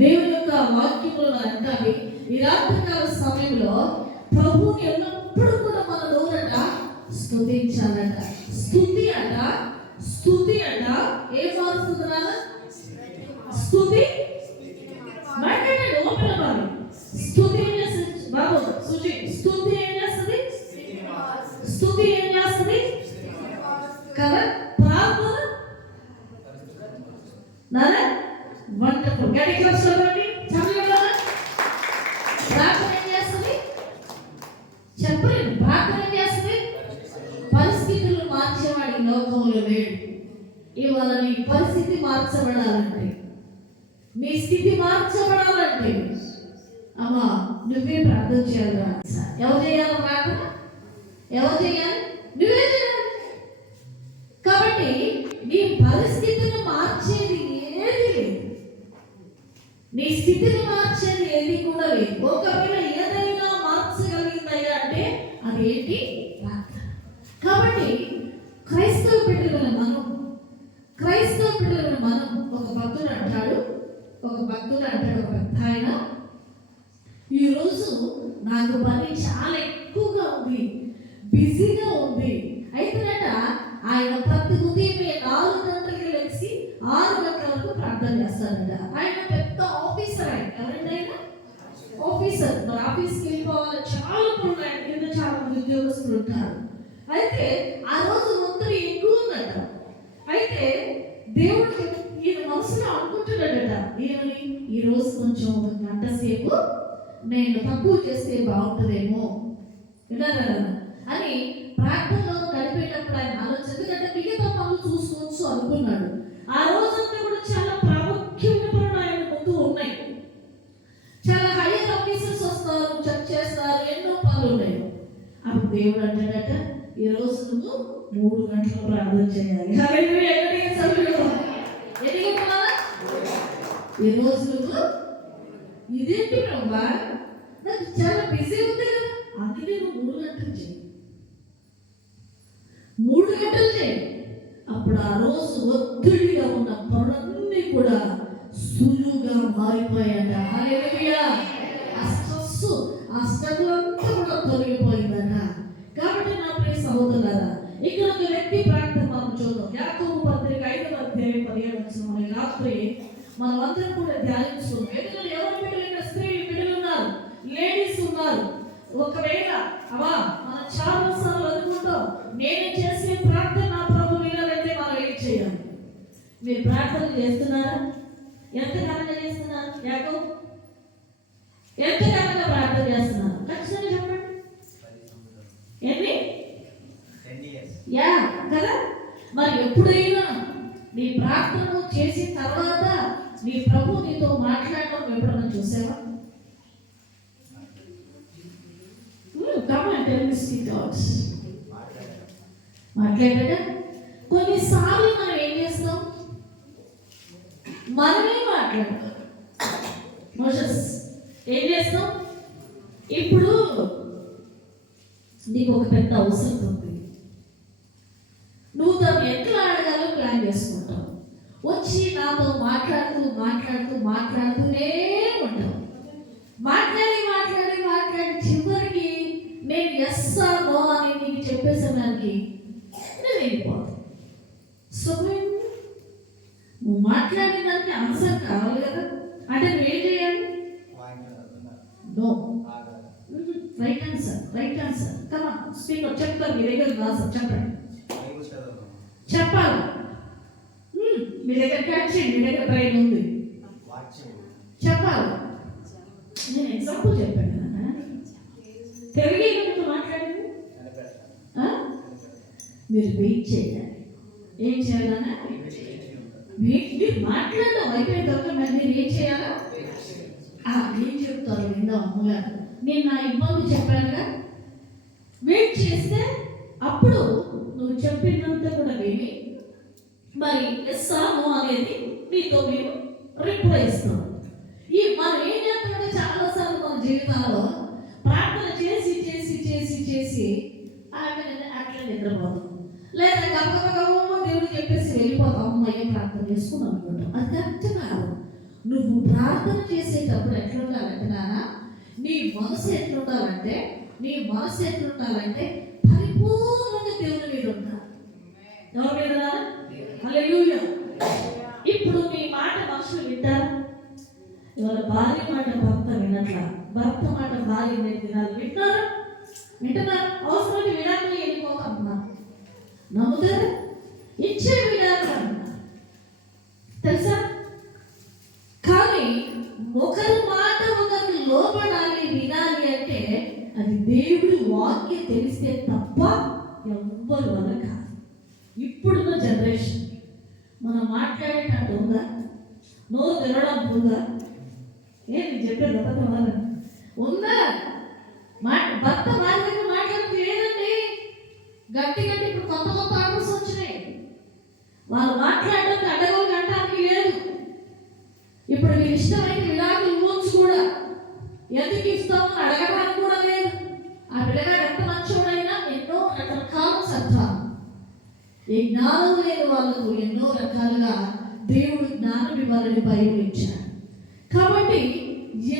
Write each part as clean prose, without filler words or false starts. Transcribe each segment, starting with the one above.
దేవుని యొక్క వాక్యంలో అంటారు ఈ రాత్రికాల సమయంలో ప్రభువుని ఎల్లప్పుడూ కూడా మన నోరట స్తుతించాలట. స్తుతి అంట ఏం మారుస్తుందా? స్తుతి మాట్లాడండి ఓపెన్ అవ్వాలి. స్తుతి ఏం చేస్తుంది బాబు? సుజి స్తుతి ఏం చేస్తుంది? స్తుతి ఏం చేస్తుంది కదా? ప్రార్థన నానా వండర్ఫుల్. గడి క్లాస్ చదవండి. చదవగలరా? ప్రార్థన ఏం చేస్తుంది? చెప్పండి. ప్రార్థన ఏం చేస్తుంది? పరిస్థితులు మార్చేవాడి లోకంలో లేడు. ఇవాళ నీ పరిస్థితి మార్చబడాలంటే, నీ స్థితి మార్చబడాలంటే అమ్మా నువ్వే ప్రార్థన చేయాలి. ఎవరు చేయాలి ప్రార్థన? ఎవరు చేయాలి? నువ్వే చేయాలి. కాబట్టి నీ పరిస్థితిని మార్చేది ఏది లేదు, నీ స్థితిని మార్చేది ఏది కూడా లేదు. ఒకవేళ ఏదైనా మార్చగలిగిందయ్యా అంటే అది ఏంటి? ప్రార్థన. కాబట్టి క్రైస్తవ బిడ్డలను మనం ఒక భక్తుడు అంటాడు ఒక పెద్ద ఆయన, ఈరోజు నాకు పని చాలా ఎక్కువగా ఉంది, బిజీగా ఉంది. అయితేనట ఆయన ప్రతి ఉదయం 4 గంటలకి లేచి 6 గంటల వరకు ప్రార్థన చేస్తారంట. ఆయన పెద్ద ఆఫీసర్. ఎవరండి ఆయన? ఆఫీసర్. మరి ఆఫీస్కి వెళ్ళిపోవాలి, చాలా పనులు. ఆయన కింద చాలా మంది ఉద్యోగస్తులు ఉంటారు. అయితే ఆ రోజు ఒత్తిడి ఎక్కువ ఉందట. అయితే దేవుడికి ఈయన మనసులో అనుకుంటున్నాడట, ఏమని ఈ రోజు కొంచెం 1 గంట సేపు నేను తక్కువ చేస్తే బాగుంటుందేమో విన్నారా అని ప్రార్థనలో గడిపేటప్పుడు ఆయన ఆలోచన. ఎందుకంటే మిగతా పనులు చూసుకోవచ్చు అనుకున్నాడు. ఆ రోజంతా కూడా చాలా ప్రాముఖ్యమైన పనులు ఆయన ముందు ఉన్నాయి. చాలా హైయర్ ఆఫీసర్స్ వస్తారు, చెక్ చేస్తారు, ఎన్నో పనులు ఉన్నాయి. అప్పుడు దేవుడు అంటాడట, ఈ రోజు నువ్వు 3 గంటలు ప్రార్థన చేయాలి. ఈ రోజు నువ్వు ఇదేంటి బ్రహ్మా, నాకు చాలా బిజీ ఉంది కదా, అందుకే నువ్వు 3 గంటలు చేయి. 3 గంటలు చేయి. అప్పుడు ఆ రోజు ఒత్తిడిగా ఉన్న పనులన్నీ కూడా సులువుగా మారిపోయాట. హల్లెలూయా. ఆ స్ట్రగుల్ అంతా కూడా తొలగిపోయిందట. కాబట్టి నా ప్రియ సహోదరులారా, ఇక్కడ ఒక వ్యక్తి ప్రార్థన మనం చూద్దాం. యాకోబు పత్రిక 5వ అధ్యాయం 17వ వచనం రాత్రి మనం అందరం కూడా ధ్యానించుకుందాం. ఎందుకంటే ఎవరి బిడ్డలు ఇక్కడ స్త్రీలు బిడ్డలు ఉన్నారు, లేడీస్ ఉన్నారు. ఒకవేళ అవా మనం చాలా సార్లు అనుకుంటాం, నేను చేసే ప్రార్థన నా ప్రభు వినాలంటే మనం ఏం చేయాలి? మీరు ప్రార్థన చేస్తున్నారా? ఎంతకాలంగా చేస్తున్నారు? యాకోబు ఎంతకాలంగా ప్రార్థన చేస్తున్నారు? ఖచ్చితంగా చెప్పండి. ఎన్ని? యా కదా. మరి ఎప్పుడైనా నీ ప్రార్థన చేసిన తర్వాత నీ ప్రభు నీతో మాట్లాడడం ఎప్పుడన్నా చూసావా? మాట్లాడట. కొన్నిసార్లు మనం ఏం చేస్తాం? మనమే మాట్లాడతాం. ఏం చేస్తాం? ఇప్పుడు నీకు ఒక పెద్ద అవసరం ఉంది, నువ్వు దాన్ని ఎట్లా అడగాలో ప్లాన్ చేసుకుంటావు. వచ్చి నాతో మాట్లాడుతూనే ఉంటావు. మాట్లాడి చివరికి నేను ఎస్ ఆర్ నో అని నీకు చెప్పేసానికి నేను వెళ్ళిపోతాను. సో నువ్వు మాట్లాడిన దానికి ఆన్సర్ కావాలి కదా. అంటే నువ్వేం చేయాలి? నో, రైట్ ఆన్సర్ కమా స్పీకర్ చెప్తారు. మీ దగ్గర రాసారు, చెప్పండి. చెప్పాలి. మీ దగ్గర క్యాచ్ చేయండి, మీ దగ్గర బ్రెయిన్ ఉంది, చెప్పాలి. నేను ఎగ్జాంపుల్ చెప్పాను కదా, తెలుగే మీతో మాట్లాడింది. మీరు వెయిట్ చేయాలి. ఏం చేయాలన్నా మీరు మాట్లాడడం అయిపోయిన తర్వాత మీరు ఏం చేయాలా? ఏం చెప్తారు విందాం. అమ్మగారు నేను నా ఇబ్బంది చెప్పానుగా, వెయిట్ చేస్తే అప్పుడు నువ్వు చెప్పినంత కూడా విని మరి ఎస్ ఆర్ నో అనేది నీతో మేము రిప్లై ఇస్తాం. మనం ఏం చేస్తామంటే చాలాసార్లు మన జీవితాల్లో ప్రార్థన చేసి అట్లా నిద్రపోతాం, లేదా గబగబా దేవుడు చెప్పేసి వెళ్ళిపోతాం. అమ్మ ఏం ప్రార్థన చేసుకున్నాం అనుకుంటాం. అది కరెక్ట్ కాదు. నువ్వు ప్రార్థన చేసేటప్పుడు ఎట్లుండాలంటే నాన్న, నీ మనసు ఎట్లుండాలంటే పరిపూర్ణంగా దేవుని మీద ఉండాలి. ఎవరి మీద? హల్లెలూయా. ఇప్పుడు నీ మాట మనుషులు వింటారా? ఇవాళ భార్య మాట భర్త వినట్లా, భర్త మాట భార్య వింటున్నారు. అవసరం విడాకులు వెళ్ళిపోతున్నా, నమ్ముతారా? ఇచ్చే విడాకులు అంటున్నారు తెలుసా? కానీ ఒకరి మాట ఒకరికి లోబడాలి, వినాలి అంటే అది దేవుడి వాక్యం తెలిస్తే తప్ప ఎవ్వరి వల్ల కాదు. ఇప్పుడున్న జనరేషన్ మనం మాట్లాడేటట్టు ఉందా? నోరు తెరవడం ఉందా? నేను చెప్పేది అబద్ధం ఉందా? భర్త భార్య మాట్లాడేది లేదండి. గట్టి ఇప్పుడు కొత్త ఆర్డర్స్ వచ్చినాయి. వాళ్ళు మాట్లాడడానికి అడగలు అంటానికి లేదు. ఇప్పుడు మీరు ఇష్టమైన విడాకులు ఇవ్వచ్చు కూడా, ఎందుకు ఇస్తామని అడగడానికి కూడా లేదు. ఆ పిల్లగాడు ఎంత మంచోడైనా ఎన్నో రకరకాల సత్తా. ఈ జ్ఞానం లేని వాళ్ళకు ఎన్నో రకాలుగా దేవుడు జ్ఞానం ఇవ్వాలని బైబిల్ ఇచ్చాడు. కాబట్టి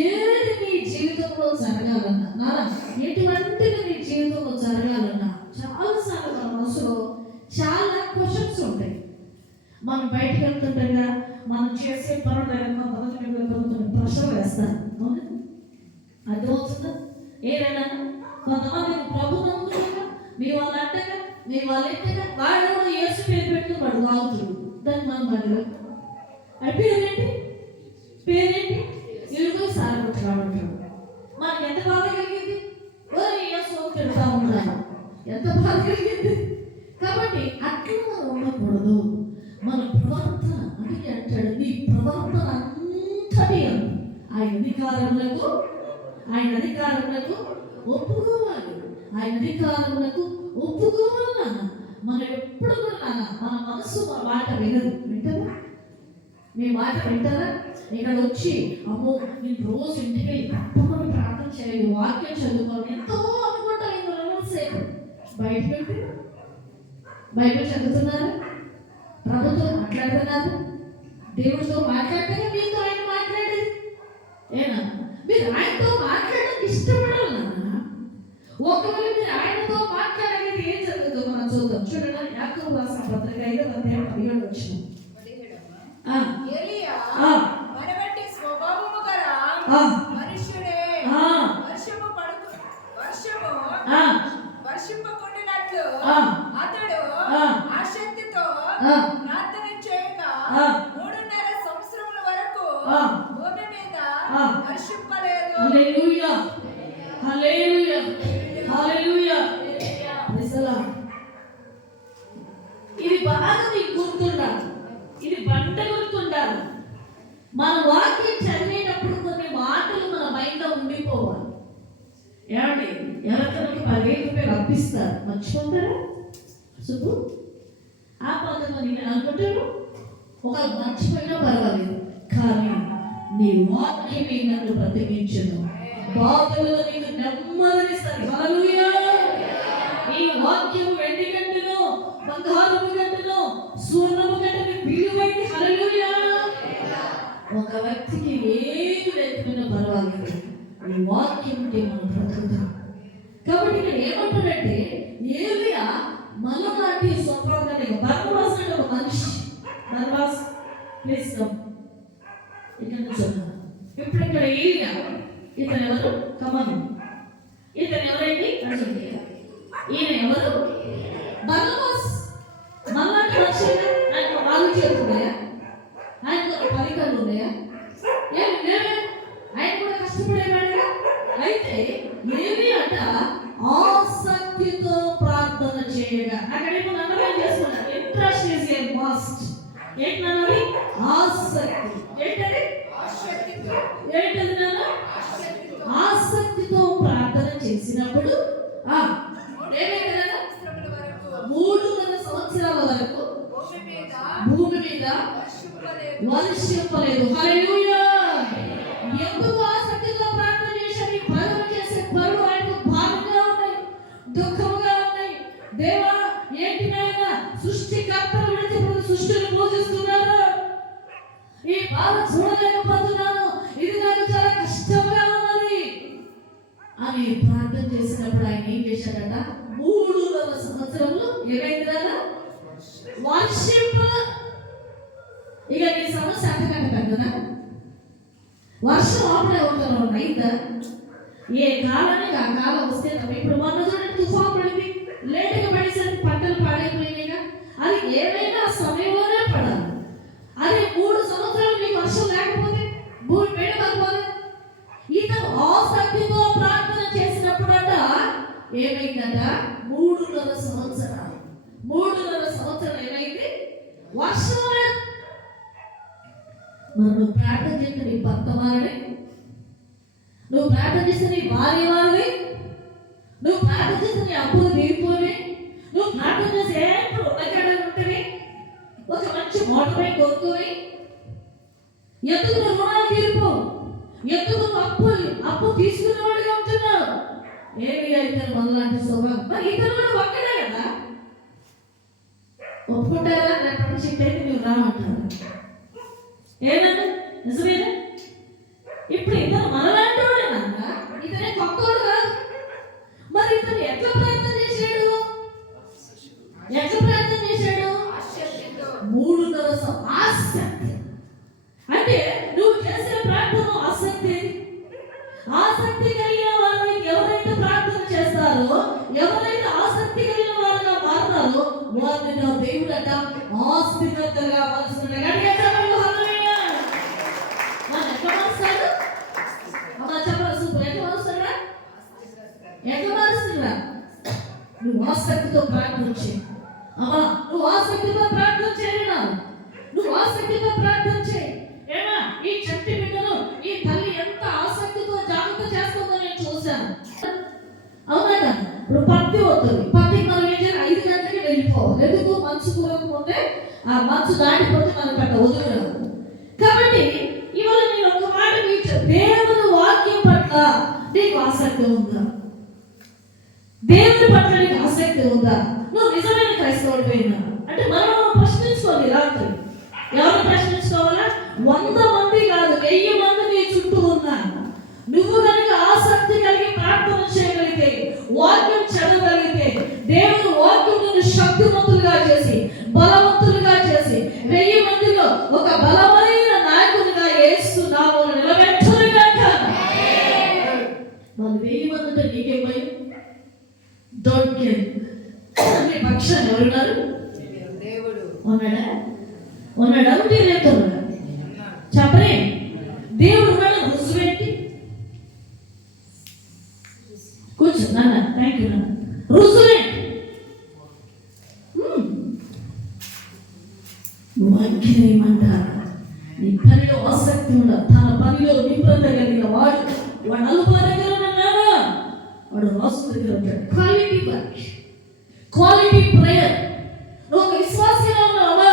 ఏది నీ జీవితంలో జరగాలన్నా నాన్న, ఎటువంటిది నీ జీవితంలో జరగాలన్నా చాలాసార్లు మన మనసులో చాలా క్వశ్చన్స్ ఉంటాయి. మనం బయటకు వెళ్తుండగా మనం చేసే పనులు కొంతమంది ప్రశ్నలు వేస్తారు. అర్థమవుతుందా? ఏదైనా కొంతమంది ప్రభు నమ్ముతుండగా మీ వాళ్ళు అంటగా మీ వాళ్ళు ఎంతగా వాడు కూడా యేసు పేరు పెట్టుకుని వాడు వాగుతుడు. దాన్ని మనం బదులు పేరేంటి ఇరుగు సార్ కొట్టుకుంటాడు. మనకి ఎంత బాధ కలిగింది? యేసు తిడతా ఉన్నాను, ఎంత బాధ కలిగింది. కాబట్టి అట్లా మనం ఉండకూడదు. మన ప్రవర్తన అందుకే అంటాడు, నీ ప్రవర్తన అంతటి ఆయన అధికారములకు ఒప్పుకోవాలి. ఆయన అధికారములకు ఒప్పుకోవాలి నాన్న. మనం ఎప్పుడు కూడా నాన్న మన మనసు మన మాట వింటారా? మీ మాట వింటారా? ఇక్కడ వచ్చి అమ్మో నేను రోజు ఇంటికి వెళ్ళి తప్పకుండా ప్రార్థన చేయాలి, వాక్యం చదువుకోవాలి ఎంతో అనుకుంటాం. సేపు బైబిల్ చదువుతున్నారా? ప్రభుత్వం మాట్లాడుతున్నారు. దేవుడితో మాట్లాడితే మీతో ఆయన మాట్లాడేది ఏనా? మీరు ఆయనతో మాట్లాడడానికి ఇష్టపడాలి నాన్న. ఒకవేళ మీరు ఆయనతో మాట్లాడేది ఏం జరుగుతుందో మనం చూద్దాం. చూడండి, యాకోబు రాసిన పత్రిక 5:17 వచ్చిన అతడు ఆసక్తితో ప్రార్థన చేయగా 3.5 సంవత్సరముల వరకు భూమి మీద వర్షింపలేదు. హల్లెలూయా, హల్లెలూయా, హల్లెలూయా. ఇది బాగా మీకు గుర్తుండాలి, ఇది బంట గుర్తుండాలి. మన వాక్యం చదివేటప్పుడు కొన్ని మాటలు మన మైండ్లో ఉండిపోవాలి. ఏమండి, ఎవరికైనా 10,000 రూపాయలు అప్పిస్తారు, మర్చిపోతారా? సుబ్బు ఆ పథకం అనుకుంటారు. ఒక మర్చిపోయినా పర్వాలేదు, కానీ నీ వాక్యమే నన్ను బ్రతికించును, బాధలలో నీకు నెమ్మదినిస్తుంది. హల్లెలూయా. ఈ వాక్యం వెండి గంటను, బంగారము గంటను, స్వర్ణము గంటను విలువైంది. హల్లెలూయా. ఒక వ్యక్తికి ఏమి లేకపోయినా పర్వాలేదు, ఈ వాక్యం ఉంటే మనం బ్రతుకుతాం. కాబట్టి ఇక్కడ ఏమంటాడంటే, ఏలియా మనలాంటి స్వభావాన్ని బర్నబాస్ అంటే ఒక మనిషి. బర్నబాస్ ప్లీజ్ కమ్ ఇక్కడ చూద్దాం. ఇప్పుడు ఇక్కడ ఏలియా, ఇతను ఎవరు? కమను. ఇతను ఎవరండి? ఈయన ఎవరు? బర్నబాస్. మనలాంటి మనిషి. ఆయన వాళ్ళు చేరుకున్నాయా? ఆయనకు ఒక 10 కళ్ళు ఉన్నాయా? ఏమి లేవే. ఆయన కూడా కష్టపడేవాడుగా. అయితే ఏమి అంట ఆసక్తితో ప్రార్థన చేయగా. అక్కడేమో అండర్లైన్ చేసుకున్నారు, ఇంట్రెస్ట్ ఈజ్ ఏ మస్ట్. ఏంటన్నది? ఆసక్తి. ఏంటది? ఏంటది నాన్న? ఆసక్తితో ప్రార్థన చేసినప్పుడు ఏమైంది? 3.5 సంవత్సరాల వరకు భూమి మీద వర్షింపలేదు. హల్లెలూయా. ఎందుకు ఆసక్తితో ప్రార్థన చేసి ప్రార్థన చేసే పనులు ఆయనకు భారంగా ఉన్నాయి, దుఃఖంగా ఉన్నాయి. దేవా ఏంటి నాయన, సృష్టికర్తను విడిచిపెట్టి సృష్టిని పూజిస్తున్నారు. ఈ చేశాడట? 3.5 సంవత్సరములు ఏమైందా? వర్షిప్. ఇక నీ సమస్య అంతకంటే పెద్దదా? వర్షం ఆపడే ఉంటారు అయితే ఏ కాలానికి ఆ కాలం వస్తే ఇప్పుడు మొన్న చూడండి తుఫాన్ పడింది, లేటుగా పడేసరికి పంటలు పాడైపోయినాయిగా. అది ఏమైనా సమయంలోనే పడాలి. అదే 3 సంవత్సరాలు మీకు వర్షం లేకపోతే భూమి వేడకపోతే ఇతను ఆసక్తితో ప్రార్థన చేసినప్పుడట ఏమైందట? 3.5 సంవత్సరాలు. 3.5 సంవత్సరాలు ఏమైంది? వర్షం లేదు. మరి నువ్వు ప్రార్థన చేస్తే నీ భర్త మారడే, నువ్వు ప్రార్థన చేస్తే నీ భార్య మారదే, నువ్వు ప్రార్థన చేస్తే నీ అప్పులు తీరిపోయి, నువ్వు ప్రార్థన చేస్తే ఎప్పుడు ఉన్నకాడ ఉంటుంది, ఒక మంచి మోటార్ బైక్ కొనుక్కొని ఎందుకు నువ్వు రుణాలు తీరిపో, ఎందుకు అప్పు తీసుకున్నవాడిగా ఉంటున్నావు? ఏమి అయితే మొదలాంటి స్వభావం. మరి ఇతను కూడా ఒక్కడే కదా, ఒప్పుకుంటారా? రేపటి నుంచి నువ్వు రామంటారు. ఏమన్నా నిజమేనా? ఇప్పుడు ఇతను మనలాంటి వాడేనన్నా, ఇతనే కొత్తవాడు కాదు. మరి ఇతను ఎట్లా ప్రయత్నం చేశాడు? 3.5 ఆసక్తి. అంటే నువ్వు చేసే ప్రార్థన ఆసక్తి. ఆసక్తి కలిగిన వారు ఎవరైతే ప్రార్థన చేస్తారో, ఎవరైతే ఆసక్తి కలిగిన వారుగా మారుతారో వారిని దేవుడట ఆస్తికర్తలుగా మారుస్తున్నాడు. ఎట్లా మారుస్తున్నా? నువ్వు ఆసక్తితో ప్రార్థన చేయి. అమ్మా నువ్వు ఆసక్తితో ప్రార్థన చేయనా? నువ్వు ఆసక్తితో ప్రార్థన చేయి. ఏమా ఈ చట్టి బిడ్డను ఈ తల్లి ఎంత ఆసక్తితో జాగ్రత్త చేస్తుందో నేను చూశాను. అవునా కదా? ఇప్పుడు పత్తి వస్తుంది, పత్తికి మనం ఏం చేయాలి? 5 గంటలకి వెళ్ళిపోవాలి. ఎందుకు? మంచు కూరకపోతే ఆ మంచు దాటిపోతే మనకు అట్లా వదులురాదు. కాబట్టి ఇవాళ నేను ఒక మాట మీకు, దేవుని వాక్యం పట్ల నీకు ఆసక్తి ఉందా? దేవుని పట్ల నీకు ఆసక్తి ఉందా? నువ్వు నిజమైన క్రైస్తవుడిపోయినా అంటే మనం ప్రశ్నించుకోవాలి. రాత్రి ఎవరు ప్రశ్నించుకోవాలా? 100 మంది కాదు, 1000 మంది నీ చుట్టూ ఉన్నా నువ్వు కనుక ఆసక్తి కలిగి ప్రార్థన చేయగలిగితే, వాక్యం చదవగలిగితే, దేవుని వాక్యం నిన్ను శక్తివంతులుగా చేసి బలవంతులుగా చేసి 1000 మందిలో ఒక బలమైన నాయకునిగా యేసు నామమున నిలబెట్టునుగాక. వాళ్ళు 1000 మంది అంటే నీకేం భయం? Don't care. నీ పక్షాన్ని ఎవరున్నారు? దేవుడు ఉన్నాడా? మీరు చెప్పరే దేవుడు ఉన్నాడు. రుజువెట్టి కూర్చో నాన్న. థ్యాంక్ యూ నాన్న. రుజువెట్టి ఏమంటారు? నీ పనిలో ఆసక్తి ఉండదు. తన పనిలో నిపుణత కలిగిన వాడు అలుపు దగ్గర ఉన్నాడా? వాడు రాసు దగ్గర ఉంటాడు. Quality prayer. నువ్వు ఒక విశ్వాసంగా ఉన్నావా?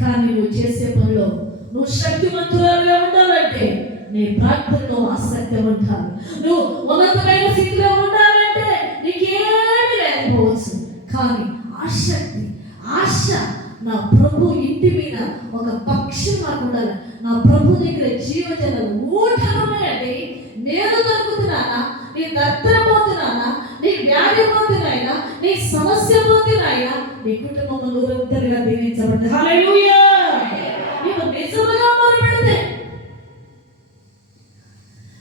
కానీ నువ్వు చేసే పనిలో నువ్వు శక్తివంతులుగా ఉండాలంటే నీ ప్రార్థనలో ఆసక్తి ఉండాలి. నువ్వు ఉన్నతమైన స్థితిలో ఉండాలంటే నీకేమీ లేకపోవచ్చు, కానీ ఆసక్తి, ఆశ, నా ప్రభు ఇంటి మీద ఒక పక్షం నాకు ఉండాలి. నా ప్రభు దగ్గర జీవజలాలు ఊటలున్నాయండి. నేను దొరుకుతున్నానా? నీ దరిద్రం పోతున్నానా? నీ వ్యాధి పోతున్నాయినా? నీ సమస్య పోతున్నాయినా? నీ కుటుంబం నిరంతరంగా దీవించబడింది. హల్లెలూయా. నీవు నిజముగా మొరపెడితే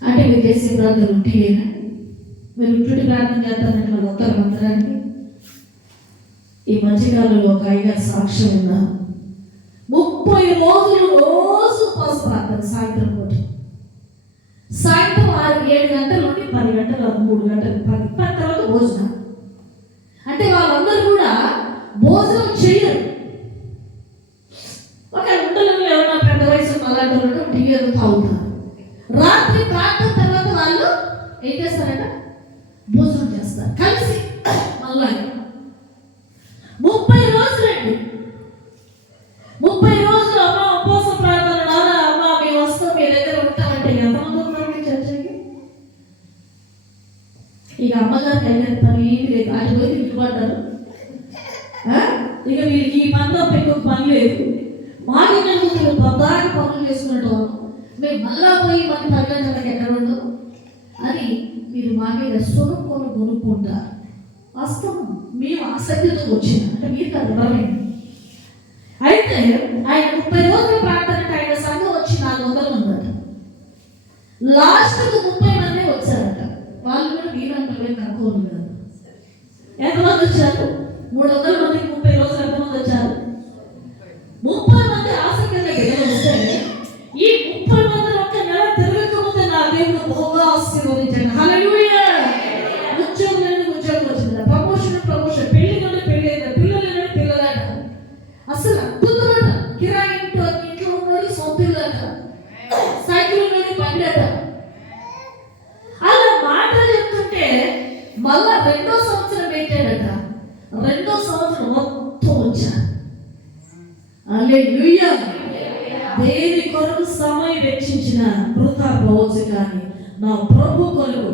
అంటే మీరు చేసే ప్రార్థన ఉంటేనా? మీరు ఇంటి ప్రార్థన చేస్తారంటే మన ఉత్తర మంత్రానికి ఈ మధ్యకాలంలో ఒక 5 సాక్ష్యం ఉన్నా 30 రోజులు రోజు ఉపవాస ప్రార్థన. సాయంత్రం పూట, సాయంత్రం 7 గంటల నుండి 10 గంటల 3 గంటలు 10 తర్వాత భోజనం. అంటే వాళ్ళందరూ కూడా భోజనం చేయరు. ఒక ఉండలు ఎవరైనా పెద్ద వయసు అలాంటి టీవీలు తాగుతారు. రాత్రి ప్రార్థన తర్వాత వాళ్ళు ఏం చేస్తారట? భోజనం చేస్తారు కలిసి. మళ్ళీ 30 రోజులండి. 30 రోజులు అమ్మ ఉపవాస ప్రార్థన. నాన్న అమ్మ మేము వస్తాం, మీ దగ్గర ఉంటామంటే ఎంతమంది ఉంటారండి చర్చకి? ఇక అమ్మగారికి వెళ్ళేది పని ఏమి లేదు. అది పోయి ఇంటిపడ్డారు. ఇక వీళ్ళకి ఈ పని తప్ప ఇంకొక పని లేదు. మాకు పద్దాక పనులు చేసుకునేటో మేము మళ్ళా పోయి మన 10 గంటలకు ఎక్కడ ఉండవు అని మీరు మా మీద కొనుక్కుంటారు. వాస్తవం మేము ఆసక్తితో వచ్చిన అంటే మీరు కాదు ఎవరైనా. అయితే ఆయన 30 రోజుల ప్రార్థన ఆయన సంఘం వచ్చి 400 మంది అట. లాస్ట్కు 30 మంది వచ్చారట. వాళ్ళు కూడా వీరంటే తక్కువ కదా. ఎంతమంది వచ్చారు? 300 మందికి 30 రోజులు ఎంతమంది వచ్చారు? 30 మంది ఆసక్తిగా వస్తే ఈ 30 మంది ఒక్క నెల తిరగకముందే నా దేవుడు బహుగా ఆశీర్వదించాడు. హల్లెలూయా. ఉద్యోగం వచ్చింది, ప్రమోషన్, పెళ్లి పిల్లలట. అసలు అద్భుతమట. కిరాయి ఇంట్లో ఉన్నాడు, సొంత ఇల్లట, సైకిల్ ఉన్నాడు, బండి అట. అలా మాటలు చెప్తుంటే మళ్ళా 2వ సంవత్సరం పెట్టాడట. 2వ సంవత్సరం మొత్తం వచ్చాడు. హల్లెలూయా. దేని కొరకు సమయం వెచ్చించిన వృథా పోవచ్చు, కానీ నా ప్రభు కొరకు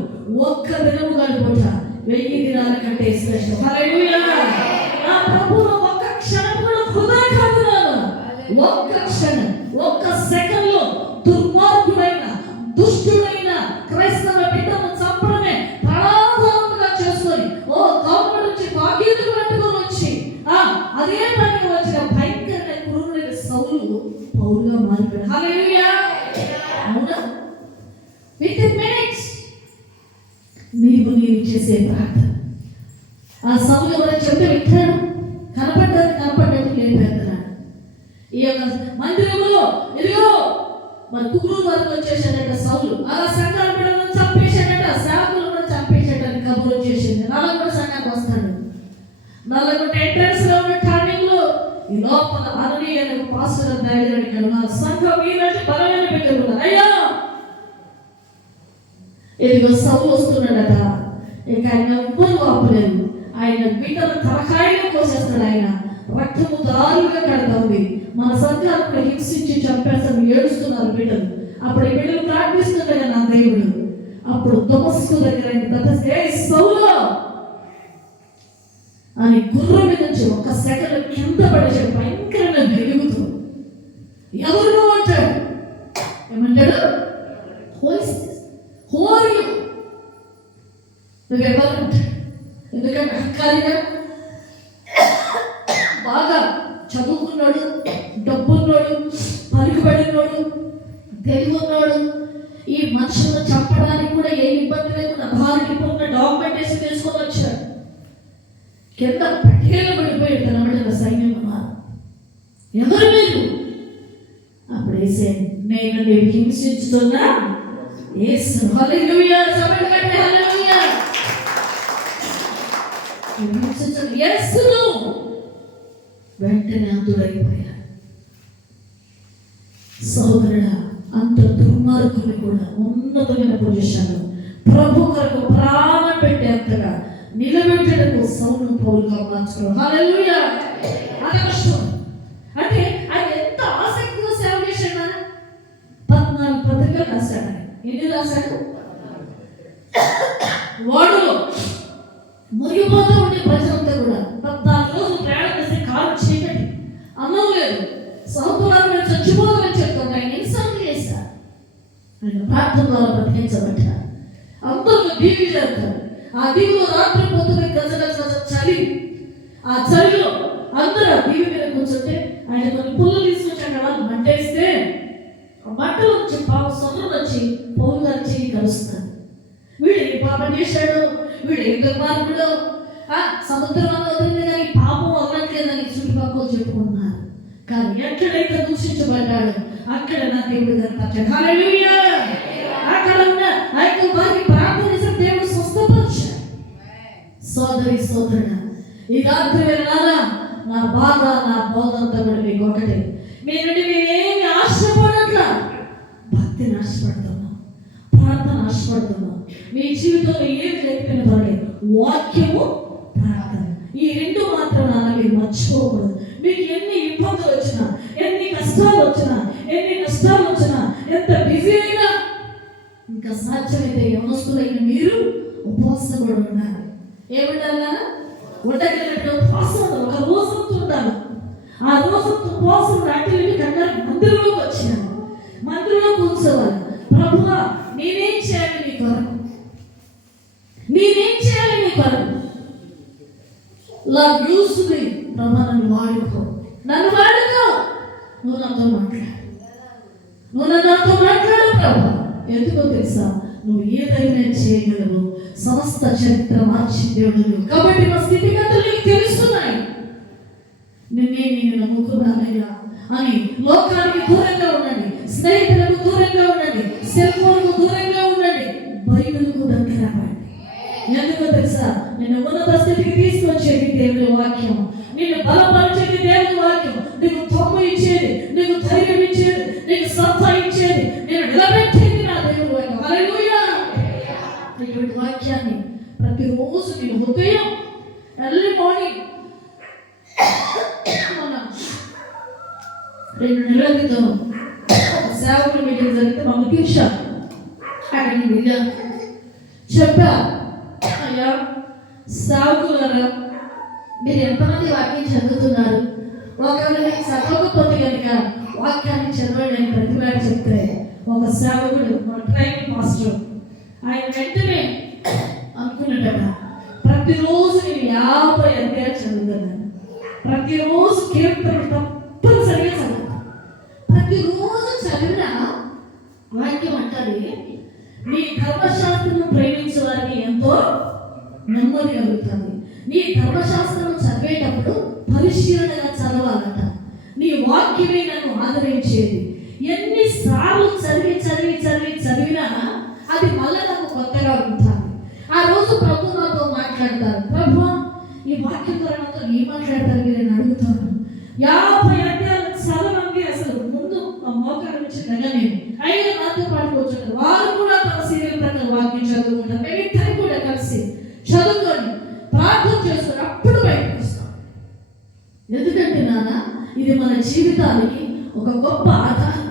ఒక్క దినము గడుపుట 1000 దినాల కంటే శ్రేష్టం. హల్లెలూయా. నా ప్రభువులో ఒక్క క్షణం కూడా వృథా కాదు. ఒక్క క్షణం, ఒక్క సెకండ్లో దుర్మార్గుడైన దుష్టుడైన క్రైస్తవ బిడ్డను చంపడమే ప్రాధాన్యంగా చేసుకొని గవర్నమెంట్ నుంచి బాధ్యతలు పెట్టుకొని వచ్చి అదే పనికి వచ్చిన భయంకరమైన క్రూరుడైన సౌలు పౌలుగా మారిపోయాడు. హల్లెలూయా. అవునా? వితిన్ మినిట్స్ నీవు చేసే ప్రార్థన. ఆ సౌలు ఎవరైనా చెప్తే వింటాడు. కనపడ్డట్టు లేపెడుతున్నాడు. ఈ యొక్క మందిరంలో ఇదిగో మరి కుకురు వరకు వచ్చేసాడట సౌలు. అలా సంఘాల బిడ్డలను చంపేశాడట, సేవకులను కూడా చంపేశాడని కబురు చేసింది. నల్లగొండ సంఘానికి వస్తాడు. నల్లగొండ ఎంట్రన్స్ లో ఉన్న టర్నింగ్ లో ఈ లోపల అననీయ పాస్టర్ దైవజనుడు నా సంఘం మీరంటే బలమైన బిడ్డలు. అయ్యా ఇదిగో సౌలు వస్తున్నాడట. ఇక ఆయన ఎవ్వరు ఆపలేదు. ఆయన బిడ్డలు తలకాయలు కోసేస్తాడు. ఆయన రక్తము దారులుగా కడతాఉంది. మన సంఘాలను హింసించి చంపేస్తాను ఏడుస్తున్నారు బిడ్డలు. అప్పుడు ఈ బిడ్డలు ప్రార్థిస్తుండగా నా దేవుడు అప్పుడు దమస్కు దగ్గర సౌలు అని గుర్రం మీద నుంచి ఒక్క సెకండ్ కింద పడేసాడు. భయంకరంగా వెలుగుతూ ఎవరు అంటాడు. ఏమంటాడు? నువ్వెవరు? ఎందుకంటే అహంకారిగా బాగా చదువుకున్నాడు, డబ్బున్నాడు, పలుకుబడినాడు, తెలివి ఉన్నాడు. ఈ మనుషులను చంపడానికి కూడా ఏ ఇబ్బంది లేకుండా భార్యకి ఉన్న డాక్యుమెంటేషన్ తీసుకొని వచ్చాడు. కింద పట్టుకెళ్ళి పడిపోయాడు. కనబడిన సైన్యం అన్నారు, ఎవరు మీరు? అప్పుడు వేసే నేను నీవు హింసించుతున్నా యేసు. హల్లెలూయా. హల్లెలూయా. యేసును వెంటనే అందుడైపోయాడు. సోదరుడా, అంత దుర్మార్గులు కూడా ఉన్నతమైన పొజిషన్ ప్రభు కొరకు ప్రాణం పెట్టేంతగా నిలబెట్టేందుకు సౌలు పౌలుగా మార్చుకోవడం. హల్లెలూయా. అది కష్టం. అంటే ఆయన ఎంత ఆసక్తిగా సేవ చేశాడు. 14 పత్రికలు రాశాడు. ఎన్ని రాశాడు? వాడులో మురిగిపోతూ ఉండే ప్రజలంతా కూడా 14 రోజులు ప్రయాణం చేస్తే కాలు చీకటి, అన్నం లేదు, సహోదరులు మేము చచ్చిపోతామని చెప్తాను. ఆయన ఎన్నిసార్లు చేశారు. ఆయన ప్రార్థన ద్వారా బ్రతికించబడ్డారు. అందరూ దీవి చేస్తారు. ఆ దీవిలో రాత్రి పొద్దున గజగజ చలి, ఆ చలిలో అందరూ ఆ దీవి మీద కూర్చుంటే ఆయన కొన్ని పుల్లలు తీసుకొచ్చాక వాళ్ళు మంటేస్తే ఆ మంటలో నుంచి పాప సొంతం వచ్చి పౌలు గారి చెయ్యి కలుస్తారు. వీడు ఏ పాపం చేశాడు, వీడు ఏ దుర్మార్గుడు, సముద్రం వదిలింది కానీ పాపం వదలట్లేదని చుట్టుపక్కల చెప్పుకున్నారు. కానీ ఎక్కడైతే దూషించబడ్డాడు అక్కడ నా దేవుడు కనపరిచాడు. హల్లెలూయా. అక్కడ ఉన్న వారికి ప్రార్థన చేసిన దేవుడు స్వస్థపరిచాడు. సోదరి సోదరుడా, ఈ రాత్రి వేళ నా బాధ నా బోధంతా కూడా మీకు ఒకటే. మీ నుండి నేనేమి ఆశపడట్లా, భక్తిని ఆశపడుతున్నాం, ప్రార్థన ఆశపడుతున్నాం. మీ జీవితంలో ఏమి లేకపోయినా పర్లేదు, వాక్యము ప్రార్థన, ఈ రెండు మాత్రం నాన్న మీరు మర్చిపోకూడదు. మీకు ఎన్ని ఇబ్బందులు వచ్చినా, ఎన్ని కష్టాలు వచ్చినా, ఎంత బిజీ అయినా ఇంకా సాధ్యమైతే యవనస్తులైన మీరు ఉపవాసం కూడా ఉండాలి. ఏముండాలి? ఉండగలిగినట్టు ఉపవాసం ఒక రోజంతా ఉండాలి. ఆ రోజంతా ఉపవాసం యాక్టివిటీ కన్నా మందిరంలోకి వచ్చినాను, మందిరంలో కూర్చోవాలి. ప్రభువా నేనేం చేయాలి నీ కొరకు, నేనేం చేయాలి నీ కొరకు? యూస్ మీ ప్రభా, నన్ను వాడుకో, నన్ను వాడుకో. నువ్వు నాతో మాట్లాడు ప్రభా. ఎందుకో తెలుసా, నువ్వు ఏదైనా చేయగలవు. సమస్త చరిత్ర మార్చి దేవుడు నువ్వు. కాబట్టి నా స్థితిగతులు నీకు తెలుస్తున్నాయి. నేను నమ్ముకున్నానయ్యా అని లోకానికి దూరంగా ఉండండి, స్నేహితులకు దూరంగా ఉండండి, సెల్ ఫోన్కు దూరంగా ఉండండి, బైబిల్కు దగ్గర అవ్వండి. ఎందుకో తెలుసా, నిన్ను ఉన్నత స్థితికి తీసుకొచ్చేది దేవుని వాక్యం, నిన్ను బలపరిచేది దేవుని వాక్యం, నీకు తప్పు ఇచ్చేది, నీకు ధైర్యం ఇచ్చేది, నీకు సత్తా ఇచ్చేది, నేను నిలబెట్టేది నా దేవుని వాక్యం. హల్లెలూయా. ఇటువంటి వాక్యాన్ని ప్రతిరోజు నేను ఉదయం ఎర్లీ మార్నింగ్ 2 నెలల క్రితం సేవకుల మీటింగ్ జరిగితే మమ్మల్ని పిలిచారు. అక్కడికి వెళ్ళాను, చెప్పా, అయ్యా సేవకులారా, మీరు ఎంతమంది వాక్యం చదువుతున్నారు? ఒకవేళ చదవకపోతే కనుక వాక్యాన్ని చదవండి అని ప్రతివాడు చెప్తే, ఒక సేవకుడు మన ట్రైనింగ్ మాస్టర్ ఆయన వెంటనే అనుకున్నట్ట, ప్రతిరోజు నేను 50 అధ్యాయాలు చదువుతున్నాను, ప్రతిరోజు కీర్తన తప్పనిసరిగా చదువుతాను. ప్రతిరోజు చదివిన వాక్యం అంటారు, నీ ధర్మశాస్త్రం ప్రేమించే వారికి ఎంతో నెమ్మది కలుగుతుంది. నీ ధర్మశాస్త్రం చదివేటప్పుడు పరిశీలనగా చదవాలట. నీ వాక్యమే నన్ను ఆదరించేది. ఎన్నిసార్లు చదివినా అది మళ్ళీ నాకు కొత్తగా ఉంటుంది. ఆ రోజు ప్రభు నాతో మాట్లాడతారు, ప్రభు ఈ వాక్యం ద్వారా నాతో ఏం మాట్లాడతారు మీరు అడుగుతాను. 50 అధ్యాయాలు చదవండి. అసలు ముందు మోకాలు నుంచి నేను అయినా నాతో పాటు కూర్చుంటారు. వారు కూడా తన సీరియల్ ప్రకారం వాక్యం చదువుకుంటారు. మేమిద్దరు కూడా కలిసి చదువుకొని ప్రార్థన చేసుకొని అప్పుడు బయటకు వస్తాం. ఎందుకంటే నాన్న, ఇది మన జీవితానికి ఒక గొప్ప ఆధారం.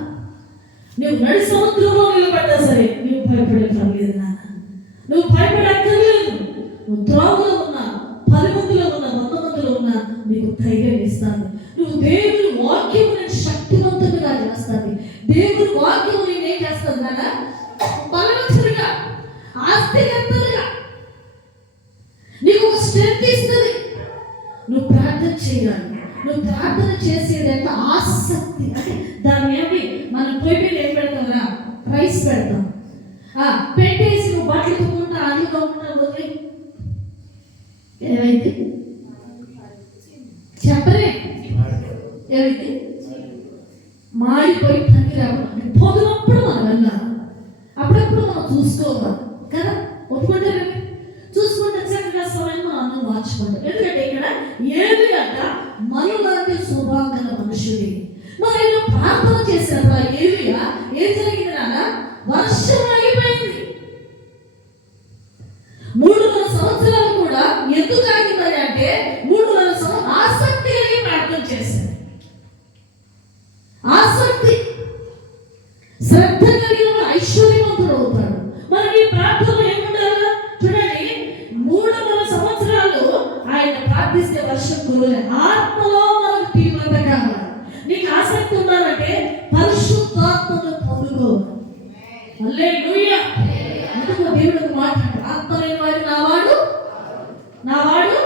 నువ్వు నడి సముద్రంలో నిలబడ్డా సరే నువ్వు భయపడక్కర్లేదు నాన్న, నువ్వు భయపడక్కర్లేదు. నువ్వు త్రోవలో ఉన్నా, 10 మందిలో ఉన్నా, 100 మందిలో ఉన్నా నీకు ధైర్యం ఇస్తాను. నువ్వు దేవుని వాక్యము నేను శక్తివంతంగా చేస్తాను. దేవుని వాక్యము నేను ఏం చేస్తాను నాన్న, బలవంతుడిగా, ఆస్తికర్తలుగా నీకు ఒక స్ట్రెంత్ ఇస్తుంది. నువ్వు ప్రార్థన చేయాలి. నువ్వు ప్రార్థన చేసేదంటే ఆసక్తి. అంటే దాని ఏమి మనం పొయ్యి మీద ఏం పెడతాం, రైస్ పెడతాం, పెట్టేసి నువ్వు బట్టలు తొమ్ముకుంటా అందులో ఉంటా పోతే ఏమైంది చెప్పలే, ఏమైంది మాడిపోయి పనికి రావాలి. పొద్దునప్పుడు మనం వెళ్ళాలి, అప్పుడప్పుడు మనం చూసుకోవాలి కదా, ఒప్పుకుంటారు. చూసుకుంటే చక్కగా సమయంలో అన్నం మార్చుకుంటాం. ఎందుకంటే ఇక్కడ ఏది అంట మనలాంటి స్వభావం మనుషుడి. మరి ప్రార్థన చేశారు. ఏలియా ఏం జరిగింది నాన్న, వర్షం అయిపోయింది. 300 సంవత్సరాలు కూడా ఎందుకు ఆగిందని అంటే 300 సంవత్సరాలు ఆసక్తి కలిగి ప్రార్థన చేశారు. ఆసక్తి, శ్రద్ధ కలిగిన ఐశ్వర్యవంతుడు అవుతాడు. మరి నీ ప్రార్థనలో ఏముండాలి చూడండి. 300 సంవత్సరాలు ఆయన ప్రార్థిస్తే వర్షం కురవలేదు. ఆత్మలో మనకు తీవ్రత కావాలి. నీకు ఆసక్తి ఉండాలంటే పరిశుద్ధాత్మను పొందుకోవాలి. హల్లెలూయా. అందుకు దేవుడికి మాట్లాడు, ఆత్మ లేని వాడు నావాడు.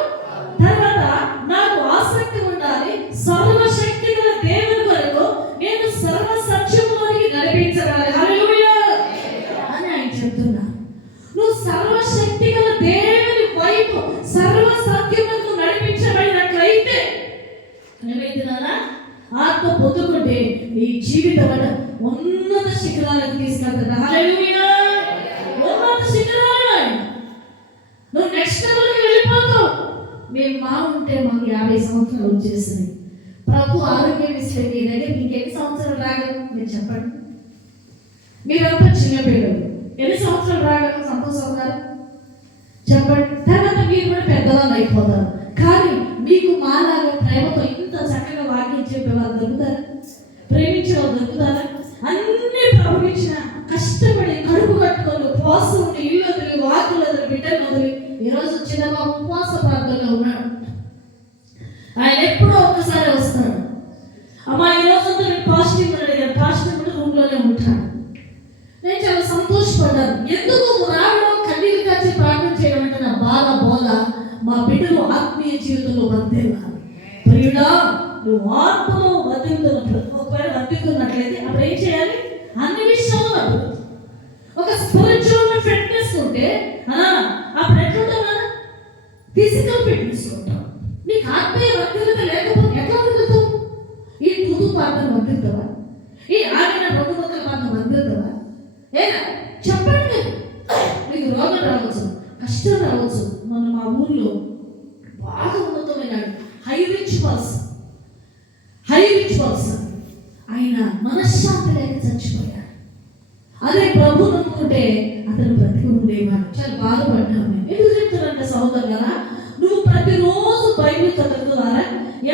తర్వాత నాకు ఆసక్తి ఉండాలి. సర్వశక్తి గల దేవుని కొరకు నేను సర్వ సత్యములోనికి నడిపించగలను. హల్లెలూయా అని ఆయన చెప్తున్నా. నువ్వు సర్వశక్తి గల దేవుని వైపు సర్వ సత్యములకు నడిపించబడినట్లయితే ఏమైందినా, ఆత్మ పొందుకుంటే నీ జీవితం ఉన్నత శిఖరాలకు తీసుకెళ్తాడు. హల్లెలూయా. ఉన్నత శిఖరాలు నువ్వు నెక్స్ట్ లెవెల్కి వెళ్ళిపోతావు. మేము ఉంటే మాకు 50 సంవత్సరాలు వచ్చేసినాయి. ప్రభు ఆరోగ్యం ఇస్తే మీ దగ్గర ఇంకెన్ని సంవత్సరాలు రాగలరు మీరు చెప్పండి. మీరంతా చిన్నపిల్లలు, ఎన్ని సంవత్సరాలు రాగలరు? సంతోషం గారు చెప్పండి. తర్వాత మీరు కూడా పెద్దవాళ్ళు అయిపోతారు. కానీ మీకు మాలాగా ప్రేమతో ఇంత చక్కగా వాక్యం చెప్పేవారు దొరుకుతారా? ప్రేమించేవాళ్ళు దొరుకుతారా? అన్ని ప్రభుత్వ కష్టపడి కడుపు కట్టుకొని ఉపవాసం ఉండి ఇల్లు వదిలి వాకులు వదిలి బిడ్డలు వదిలి ఈరోజు చిన్నబాబు ఉపవాస ప్రార్థనలో ఉన్నాడు. ఆయన ఎప్పుడో ఒక్కసారి వస్తాడు. అమ్మా ఈ రోజంతా నేను పాజిటివ్ అడిగాను, పాజిటివ్ కూడా రూమ్లోనే ఉంటాను. నేను చాలా సంతోషపడ్డాను. ఎందుకు రావడం, కన్నీళ్ళు కాచి ప్రార్థన చేయడం అంటే నా బాధ బోధ మా బిడ్డలు ఆత్మీయ జీవితంలో వర్ధిల్లాలి. ప్రియుడా, నువ్వు ఆత్మలో వర్ధిల్లుతున్నప్పుడు, ఒకవేళ వర్ధిల్లుతున్నట్లయితే అప్పుడు ఏం చేయాలి? అన్ని విషయాల్లో ఒక స్పిరిచువల్ ఫిట్నెస్ ఉంటే అప్పుడు ఎట్లుంటావు? ఫిజికల్ ఫిట్నెస్ ఉంటావు. నీకు ఆత్మీయ వర్ధిల్లత లేకపోతే ఎట్లా వర్ధిల్లుతావు? ఈ తూతూ పాటను వర్ధిల్తావా? ఈ ఆగిన రెండు మొక్కల పాటను వర్ధిల్తావా? ఏనా చెప్పండి. మీకు రోగం రావచ్చు, కష్టం రావచ్చు. మొన్న మా ఊర్లో బాగా ఉన్నతమైనాడు హై రిచ్ పర్సన్ ఆయన మనశ్శాంతి లేక చచ్చిపోయాడు. అదే ప్రభు నమ్ముకుంటే అతను బ్రతికి ఉండేవాడు. చాలా బాధపడ్డాను నేను. ఎందుకు చెప్తున్నానంటే సహోదరులారా, నువ్వు ప్రతిరోజు బైబిల్ చదువుతున్నారా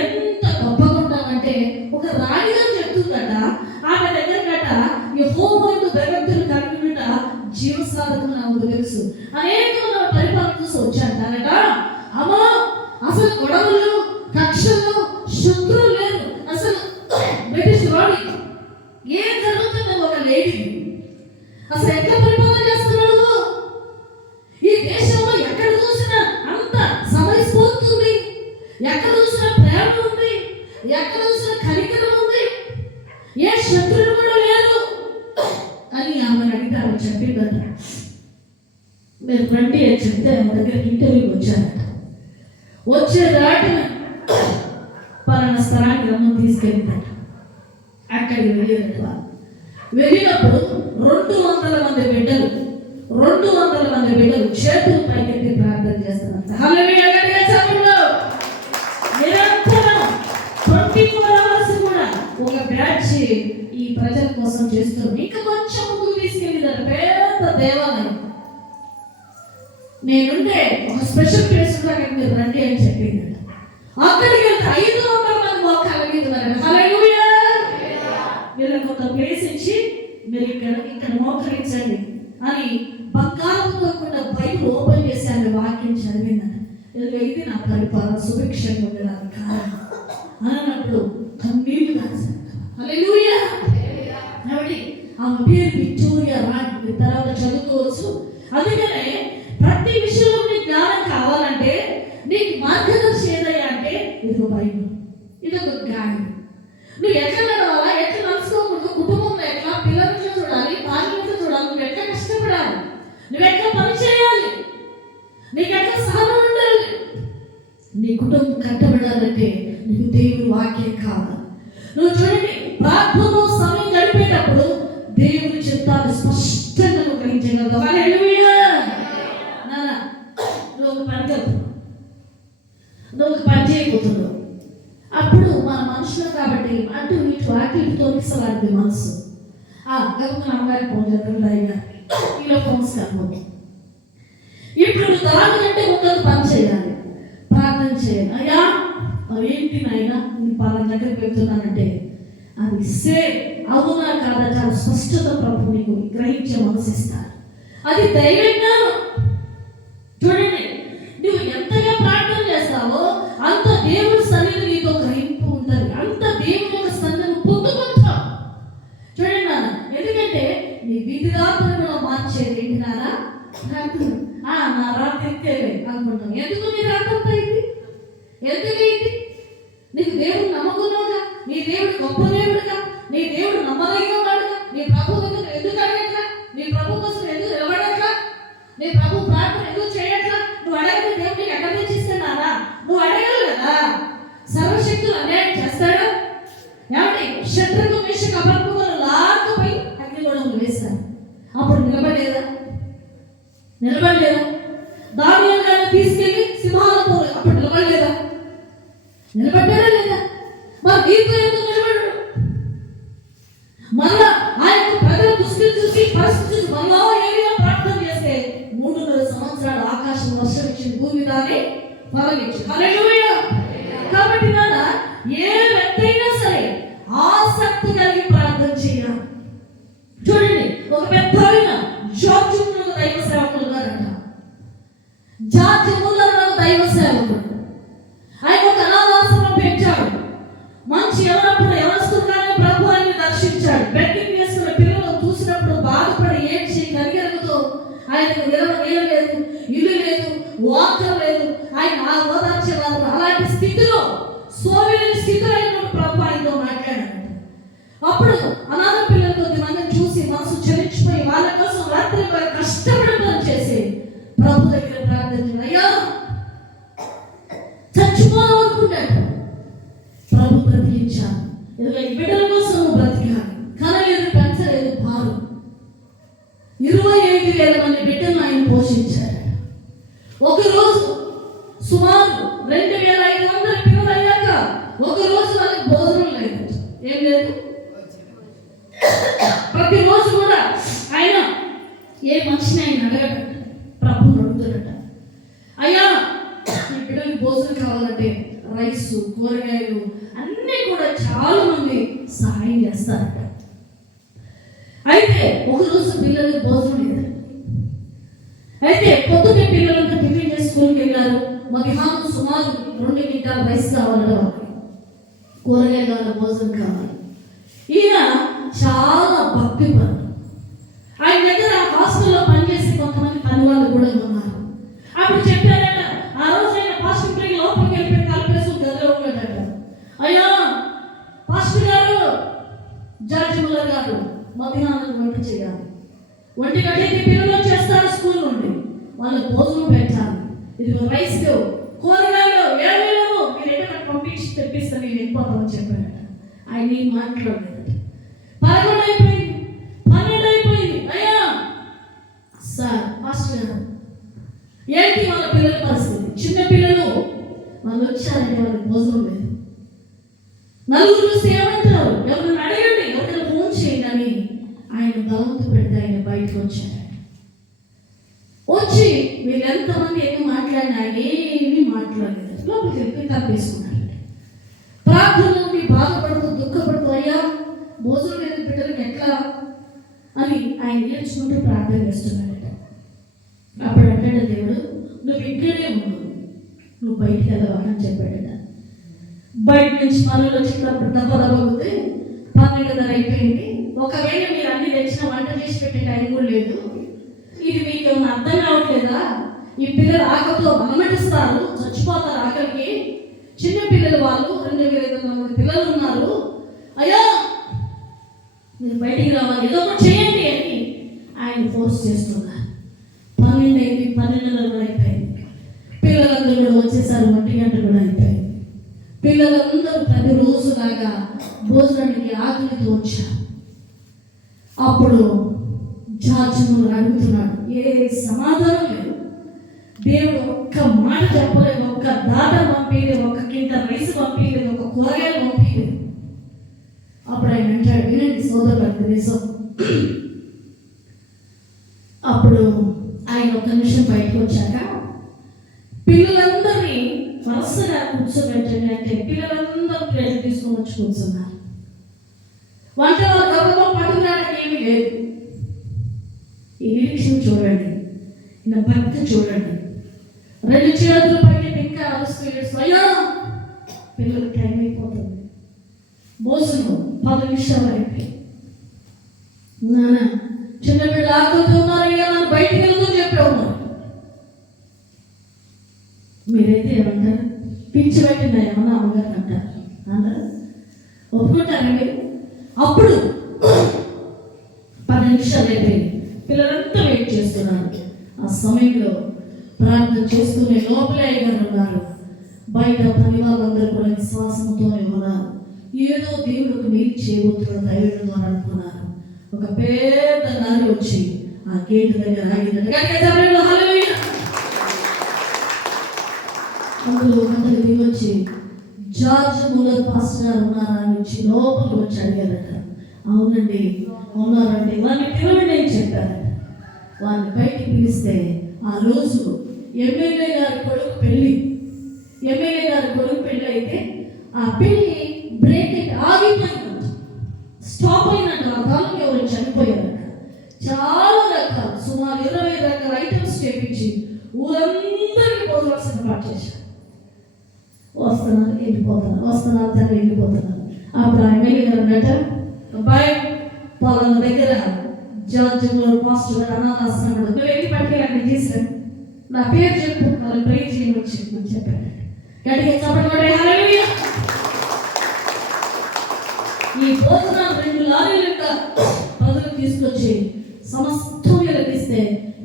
ఎంత గొప్పగా ఉంటావంటే, ఒక రాణిగారు చెప్తుందట, ఆమె దగ్గరట యెహోవాకు భయభక్తులు కలిగినట జీవసాధకులు నాకు తెలుసు. అనేక పరిపాలన చూసి వచ్చాడట. అమ్మా, అసలు గొడవలు, కక్షలు, శత్రువులు లేరు. అసలు బ్రిటిష్ రాణి ఏం జరుగుతుందో ఒక లేడీ అసలు ఎట్లా పరిపాలన చేస్తున్నాడు? ఈ దేశంలో ఎక్కడ చూసినా అంత సమయస్ఫూర్తి, ఎక్కడ చూసినా ప్రేమ ఉంది, ఎక్కడ చూసినా కనికరం ఉంది, ఏ శత్రువులు కూడా లేరు అని ఆమె అడిగితే ఆమె చెప్పిందట. మీరు రండి అని చెప్తే ఆమె దగ్గరికి ఇంటర్వ్యూకి వచ్చారట. వచ్చే రాటమే పలానా స్థలానికి రమ్మని తీసుకెళ్తాట. అక్కడికి వెళ్ళినట్టు వెళ్ళినప్పుడు 200 మంది బిడ్డలు చేతులు పైకెత్తి ప్రార్థన చేస్తున్నారు. హల్లెలూయా, గట్టిగా చెప్పండి. నిరంతరం 24 hours కూడా ఒక బ్యాచ్ ఈ ప్రజల కోసం చేస్తుంది. ఇంకా కొంచెం ముందుకు తీసుకెళ్ళిందట. పెద్ద దేవాలయం. నేనుంటే ఒక స్పెషల్ ప్లేస్ అక్కడికి మీరు రండి అని చెప్పిందట. అక్కడికి వెళ్తే 500 మంది మోకాళ్ళ మీద ఉన్నారట. హల్లెలూయా. వీళ్ళకి ఒక ప్లేస్ ఇచ్చి మీరు ఇక్కడ మోకరించండి అని బంగారంతో కూడా బైబిల్ ఓపెన్ చేసి ఆమె వాక్యం చదివిందట. ఇది నా పరిపాలన సుభిక్షంగా ఉండడానికి కారణం అన్నప్పుడు కన్నీళ్లు కాల్చారు. హల్లెలూయా. కాబట్టి ఆమె పేరు విక్టోరియా రాణి. తర్వాత చదువుకోవచ్చు. అందుకనే ప్రతి విషయంలో నీకు జ్ఞానం కావాలంటే, నీకు మార్గదర్శి ఏదయ్యా అంటే ఇది బైబిల్, ఇది ఒక గాడి. నువ్వు ఎట్లా నడవాలా, ఎట్లా నడుచుకోకూడదు, కుటుంబంలో ఎట్లా, పిల్లలతో చూడాలి, భార్యలతో చూడాలి, నువ్వు ఎట్లా కష్టపడాలి, నువ్వు ఎట్లా పని చేయాలి, నీకు ఎట్లా సహనం ఉండాలి, నీ కుటుంబం కట్టబడాలంటే నీకు దేవుని వాక్యం కావాలి. నువ్వు చూడండి, ప్రార్థనలో సమయం గడిపేటప్పుడు దేవుని చిత్తాన్ని స్పష్టంగా నువ్వు గ్రహించగలవు. హల్లెలూయా. నాన్న, నువ్వు ఒక పని కలుపు, నువ్వు ఒక పని చేయబోతున్నావు. అప్పుడు మన మనుషులు కాబట్టి అటు ఇటు తోలిసలాంటి మనసు గమని అమ్మగారికి ఫోన్ చేద్దాం, అయ్యా ఇలా ఫోన్స్ కలపదు. ఇప్పుడు నువ్వు దానికంటే ముందు పని చేయాలి, ప్రార్థన చేయాలి. అయ్యా ఏంటి నాయన నేను పలానా దగ్గరికి వెళ్తున్నానంటే అది అవునా కాదా చాలా స్పష్టత ప్రభు నీకు గ్రహించే మనసు ఇస్తారు. అది ధైర్యంగా చూడండి. నువ్వు ఎంతగా ప్రార్థన చేస్తావో అంత దేవుడి సన్నిధి నీతో గ్రహింపు ఉంటుంది, అంత దేవుని యొక్క సన్నిధిని పొందుకుంటావు. చూడండి నాన్న, ఎందుకంటే నీ వీధి రాత్రులు మార్చేది ఏంటి నాన్న? నా రాత్రి ఎక్కేవే అనుకుంటాం. ఎందుకు నీ రాత్రి అయింది? ఎందుకైంది? నీకు దేవుడు నమ్మకున్నావుగా, నీ దేవుడు గొప్ప దేవుడుగా, నీ దేవుడు నమ్మదగిన వాడుగా, నీ ప్రభు దగ్గర ఎందుకు అడగట్లా, నీ ప్రభు కోసం ఎందుకు నిలబడట్లా, నీ ప్రభు ప్రార్థన ఎందుకు చేయట్లా? నువ్వు అడగని దేవుడికి ఎక్కడ తెచ్చిస్తున్నారా? నువ్వు అడగాలి కదా. సర్వశక్తులు అన్యాయం చేస్తాడు. ఏమంటే శత్రుకు మేషకు అబద్ధములను లాక్కుపోయి అగ్నిగోళంలో వేస్తారు. అప్పుడు నిలబడలేదా? దానియేలు గారిని తీసుకెళ్లి సింహాలతో అప్పుడు నిలబడలేదా? నిలబడ్డారా లేదా? మరి దీంతో ఎందుకు నిలబడ్డాడు? మళ్ళా ఆ యొక్క ప్రజల దుస్థితి చూసి పరిస్థితి చూసి మళ్ళా ఏరియా ప్రార్థన చేస్తే 3.5 సంవత్సరాలు ఆకాశం వర్షం ఇచ్చింది, భూమి దాన్ని ఫలమిచ్చింది. హల్లెలూయా. కాబట్టి నాన్న, ఏ వ్యక్తి అయినా సరే ఆసక్తి కలిగి ప్రార్థన చేయాలి. చూడండి, ఒక పెద్ద జార్జ్ ముల్లర్ దైవ సేవకులు గారంట. జార్జ్ ముల్లర్ దైవ సేవకుడు. ఆయన ఒక అనాథాశ్రమం పెట్టాడు. మంచి ఎవరస్తుగానే ప్రభు ఆయన్ని దర్శించాడు. బెడ్డింగ్ వేసుకున్న పిల్లలు చూసినప్పుడు బాధపడి ఏడ్చి కరిగెరుగుతూ ఆయనకు నీళ్ళు లేదు, ఇల్లు లేదు, వాకర్ లేదు. ఆయన ఓదార్చేవారు. అలాంటి స్థితిలో సోవియన్ స్థితిలో అయినప్పుడు ప్రభు ఆయనతో మాట్లాడాడు. అప్పుడు అనాథ పిల్లలు కొద్దిమందిని చూసి మనసు చలించిపోయి వాళ్ళ కోసం రాత్రి కష్టపడి పని చేసి ప్రభు దగ్గర ప్రార్థించాడు. అయ్యా చచ్చిపోదాం అనుకుంటాడు. ప్రభు బ్రతికించాను. ఈ బిడ్డల కోసం నువ్వు బ్రతికాను. కనలేదు, పెంచలేదు, భారం 25,000 మంది బిడ్డలను ఆయన పోషించాడు. ఒకరోజు సుమారు 2,500 పిల్లలు అయ్యాక ఒకరోజు వాళ్ళకి భోజనం లేదు. ఏం లేదు. ప్రతిరోజు కూడా ఆయన ఏ మనిషిని ఆయన అడగట, ప్రభుని అడుగుతాడట. అయ్యా ఈ బిడ్డకి భోజనం కావాలంటే రైస్, కూరగాయలు అన్నీ కూడా చాలా మంది సహాయం చేస్తారట. అయితే ఒకరోజు పిల్లలకి భోజనం లేదు. అయితే పొద్దున్నే పిల్లలంతా టిఫిన్ చేసి స్కూల్కి వెళ్ళారు. మధ్యాహ్నం సుమారు 2 కింటాల రైస్ కావాలట, వాళ్ళకి కూరగాయలు కావాలి, భోజనం కావాలి. ఈయన చాలా భక్తి పరుడు. ఆయన దగ్గర హాస్టల్లో పనిచేసే కొంతమంది పని వాళ్ళు కూడా ఉన్నారు. అప్పుడు చెప్పారట, ఆ రోజు ఆయన పాస్టర్ గారి లోపలికి వెళ్ళిపోయి కలిపేసి గదిలో ఉన్నాడట. అయ్యా పాస్టర్ గారు, జార్జ్ ముల్లర్ గారు మధ్యాహ్నం వంట చేయాలి. 1 గంటకి పిల్లలు వచ్చేస్తారు స్కూల్ నుండి, వాళ్ళకి భోజనం పెట్టాలి. ఇదిగో రైస్ లేవు, కూరగాయలు ఏమీ లేవు, మీరు ఎక్కడ పంపించి తెప్పిస్తే నేను వెళ్ళిపోతామని చెప్పాడట. ఆయన ఏం మాట్లాడలేదు. 11 అయిపోయింది, 12 అయిపోయింది. అయ్యా సార్ పాస్టర్ గారు ఏంటి వాళ్ళ పిల్లల పరిస్థితి? చిన్న పిల్లలు వాళ్ళు వచ్చారంటే వాళ్ళకి భోజనం లేదు. నలుగురు చూస్తే ఏమంటారు, ఎవరైనా అడగండి, ఎవరైనా ఫోన్ చేయండి అని ఆయన బలవంతు పెడితే ఆయన బయటకు వచ్చాడు. వచ్చి వీళ్ళు ఎంతమంది ఏమి మాట్లాడినా ఆయన ఏమీ మాట్లాడలేదు. లోపలికి వెళ్ళి తప్పేసుకున్నాడు. ప్రార్థనలో బాధపడుతూ దుఃఖపడుతూ అయ్యా భోజనం లేని బిడ్డలకు ఎట్లా అని ఆయన నేర్చుకుంటూ ప్రార్థన చేస్తున్నాడట. అప్పుడు అంటాడు దేవుడు, నువ్వు ఇక్కడే ఉండు, నువ్వు బయటికి వెళ్ళవాలని చెప్పాడట. బయట నుంచి పనులు వచ్చినప్పుడు దెబ్బదబ్బగుతే 12:30 అయిపోయింది. ఒకవేళ మీరు అన్ని తెచ్చిన వంట చేసి పెట్టే టైం కూడా లేదు. ఇది మీకు ఏమైనా అర్థం కావట్లేదా? ఈ పిల్లలు ఆకలితో మలమటిస్తారు, చచ్చిపోతారు ఆకలికి. చిన్న పిల్లలు వాళ్ళు 2,500 మంది పిల్లలు ఉన్నారు. అయ్యా మీరు బయటికి రావాలి, ఏదో ఒకటి చేయండి అని ఆయన ఫోర్స్ చేస్తున్నారు. 12 అయింది, 12:30 అయిపోయింది. పిల్లలందరూ కూడా వచ్చేసారు. 1 గంట కూడా అయిపోయింది. పిల్లలందరూ ప్రతిరోజులాగా భోజనానికి ఆకలితో వచ్చారు. అప్పుడు జార్జ్ ముల్లర్ అడుగుతున్నాడు, ఏ సమాధానం లేదు. దేవుడు ఒక్క మాట చెప్పలేదు, ఒక్క దాట పంపించలేదు, 1 కింటాల రైస్ పంపించలేదు, ఒక కూరగాయలు పంపించలేదు. అప్పుడు ఆయన అంటాడు, వినండి సోదరులకు నిజం. అప్పుడు ఆయన 1 నిమిషం బయటకు వచ్చాక పిల్లలందరినీ వరుసగా కూర్చోబెట్టండి అంటే పిల్లలందరూ ప్లేట్లు తీసుకొని వచ్చి కూర్చున్నారు. వంట వాళ్ళ గబగబా పట్టుకురావడానికి ఏమీ లేదు. ఈ నిరీక్షణ చూడండి, నా భక్తి చూడండి. 2 చేతులు పైకి ఇంకా అరుస్తూ అయ్యా పిల్లలు టైం అయిపోతుంది, భోజనం 10 నిమిషాలు అయిపోయి. నాన్న చిన్న బిడ్డలు ఆకలితో ఉన్నారు, అయ్యా నన్ను బయటికి వెళ్తూ చెప్పావు. మీరైతే ఏమంటారు? పిచ్చి పెట్టిందా ఏమన్నా అమ్మగారు అంటారు, అంటారు, ఒప్పుకుంటారా మీరు? అప్పుడు 10 నిమిషాలు అయిపోయింది. పిల్లలంతా వెయిట్ చేస్తున్నారు. ఆ సమయంలో ప్రార్థన చేసుకునే లోపలే అయ్యగారు ఉన్నారు. బయట పని వాళ్ళందరూ కూడా విశ్వాసంతోనే ఉన్నారు. ఏదో దేవుడికి మీరు చేయబోతున్నాడు దైవం ద్వారా అనుకున్నారు. ఒక పెద్ద నారి వచ్చి ఆ గేట్ దగ్గర ఆగిందంటే అందులో అతను దిగొచ్చి జార్జ్ ముల్లర్ పాస్టర్ గారు ఉన్నారా అని వచ్చి లోపలికి వచ్చి అడిగారట. అవునండి ఉన్నారండి, వారిని పిలవండి అని చెప్పారట. వారిని బయటికి పిలిస్తే ఆ రోజు ఎమ్మెల్యే గారి కొడుకు పెళ్ళి. ఎమ్మెల్యే గారి కొడుకు పెళ్ళి అయితే ఆ పెళ్ళి బ్రేక్ అయితే ఆగిపోయిందంట, స్టాప్ అయినట్టు. ఆ కాలంలో ఎవరు చనిపోయారట. చాలా రకాలు సుమారు 20 రకాల ఐటమ్స్ చేపించి ఊరందరికీ భోజనం సిద్ధపాటు చేశారు. వస్తున్నారు వెళ్ళిపోతున్నారు, వస్తున్నారు తను వెళ్ళిపోతున్నారు. అప్పుడు ఆ ఎమ్మెల్యే గారు అన్నట, అబ్బాయి వాళ్ళ దగ్గర జార్జ్ ముల్లర్ పాస్టర్ గారు అనాథాశ్రమం నువ్వు వెళ్ళి పట్టుకెళ్ళి అక్కడ చేశాను. నా పేరు చెప్పు, వాళ్ళు ప్రే చేయమని చెప్పాడు. గట్టిగా చెప్పండి హల్లెలూయా. ఈ భోజనాలు 2 లారీలు ప్రజలు తీసుకొచ్చి సమస్తం లభిస్తే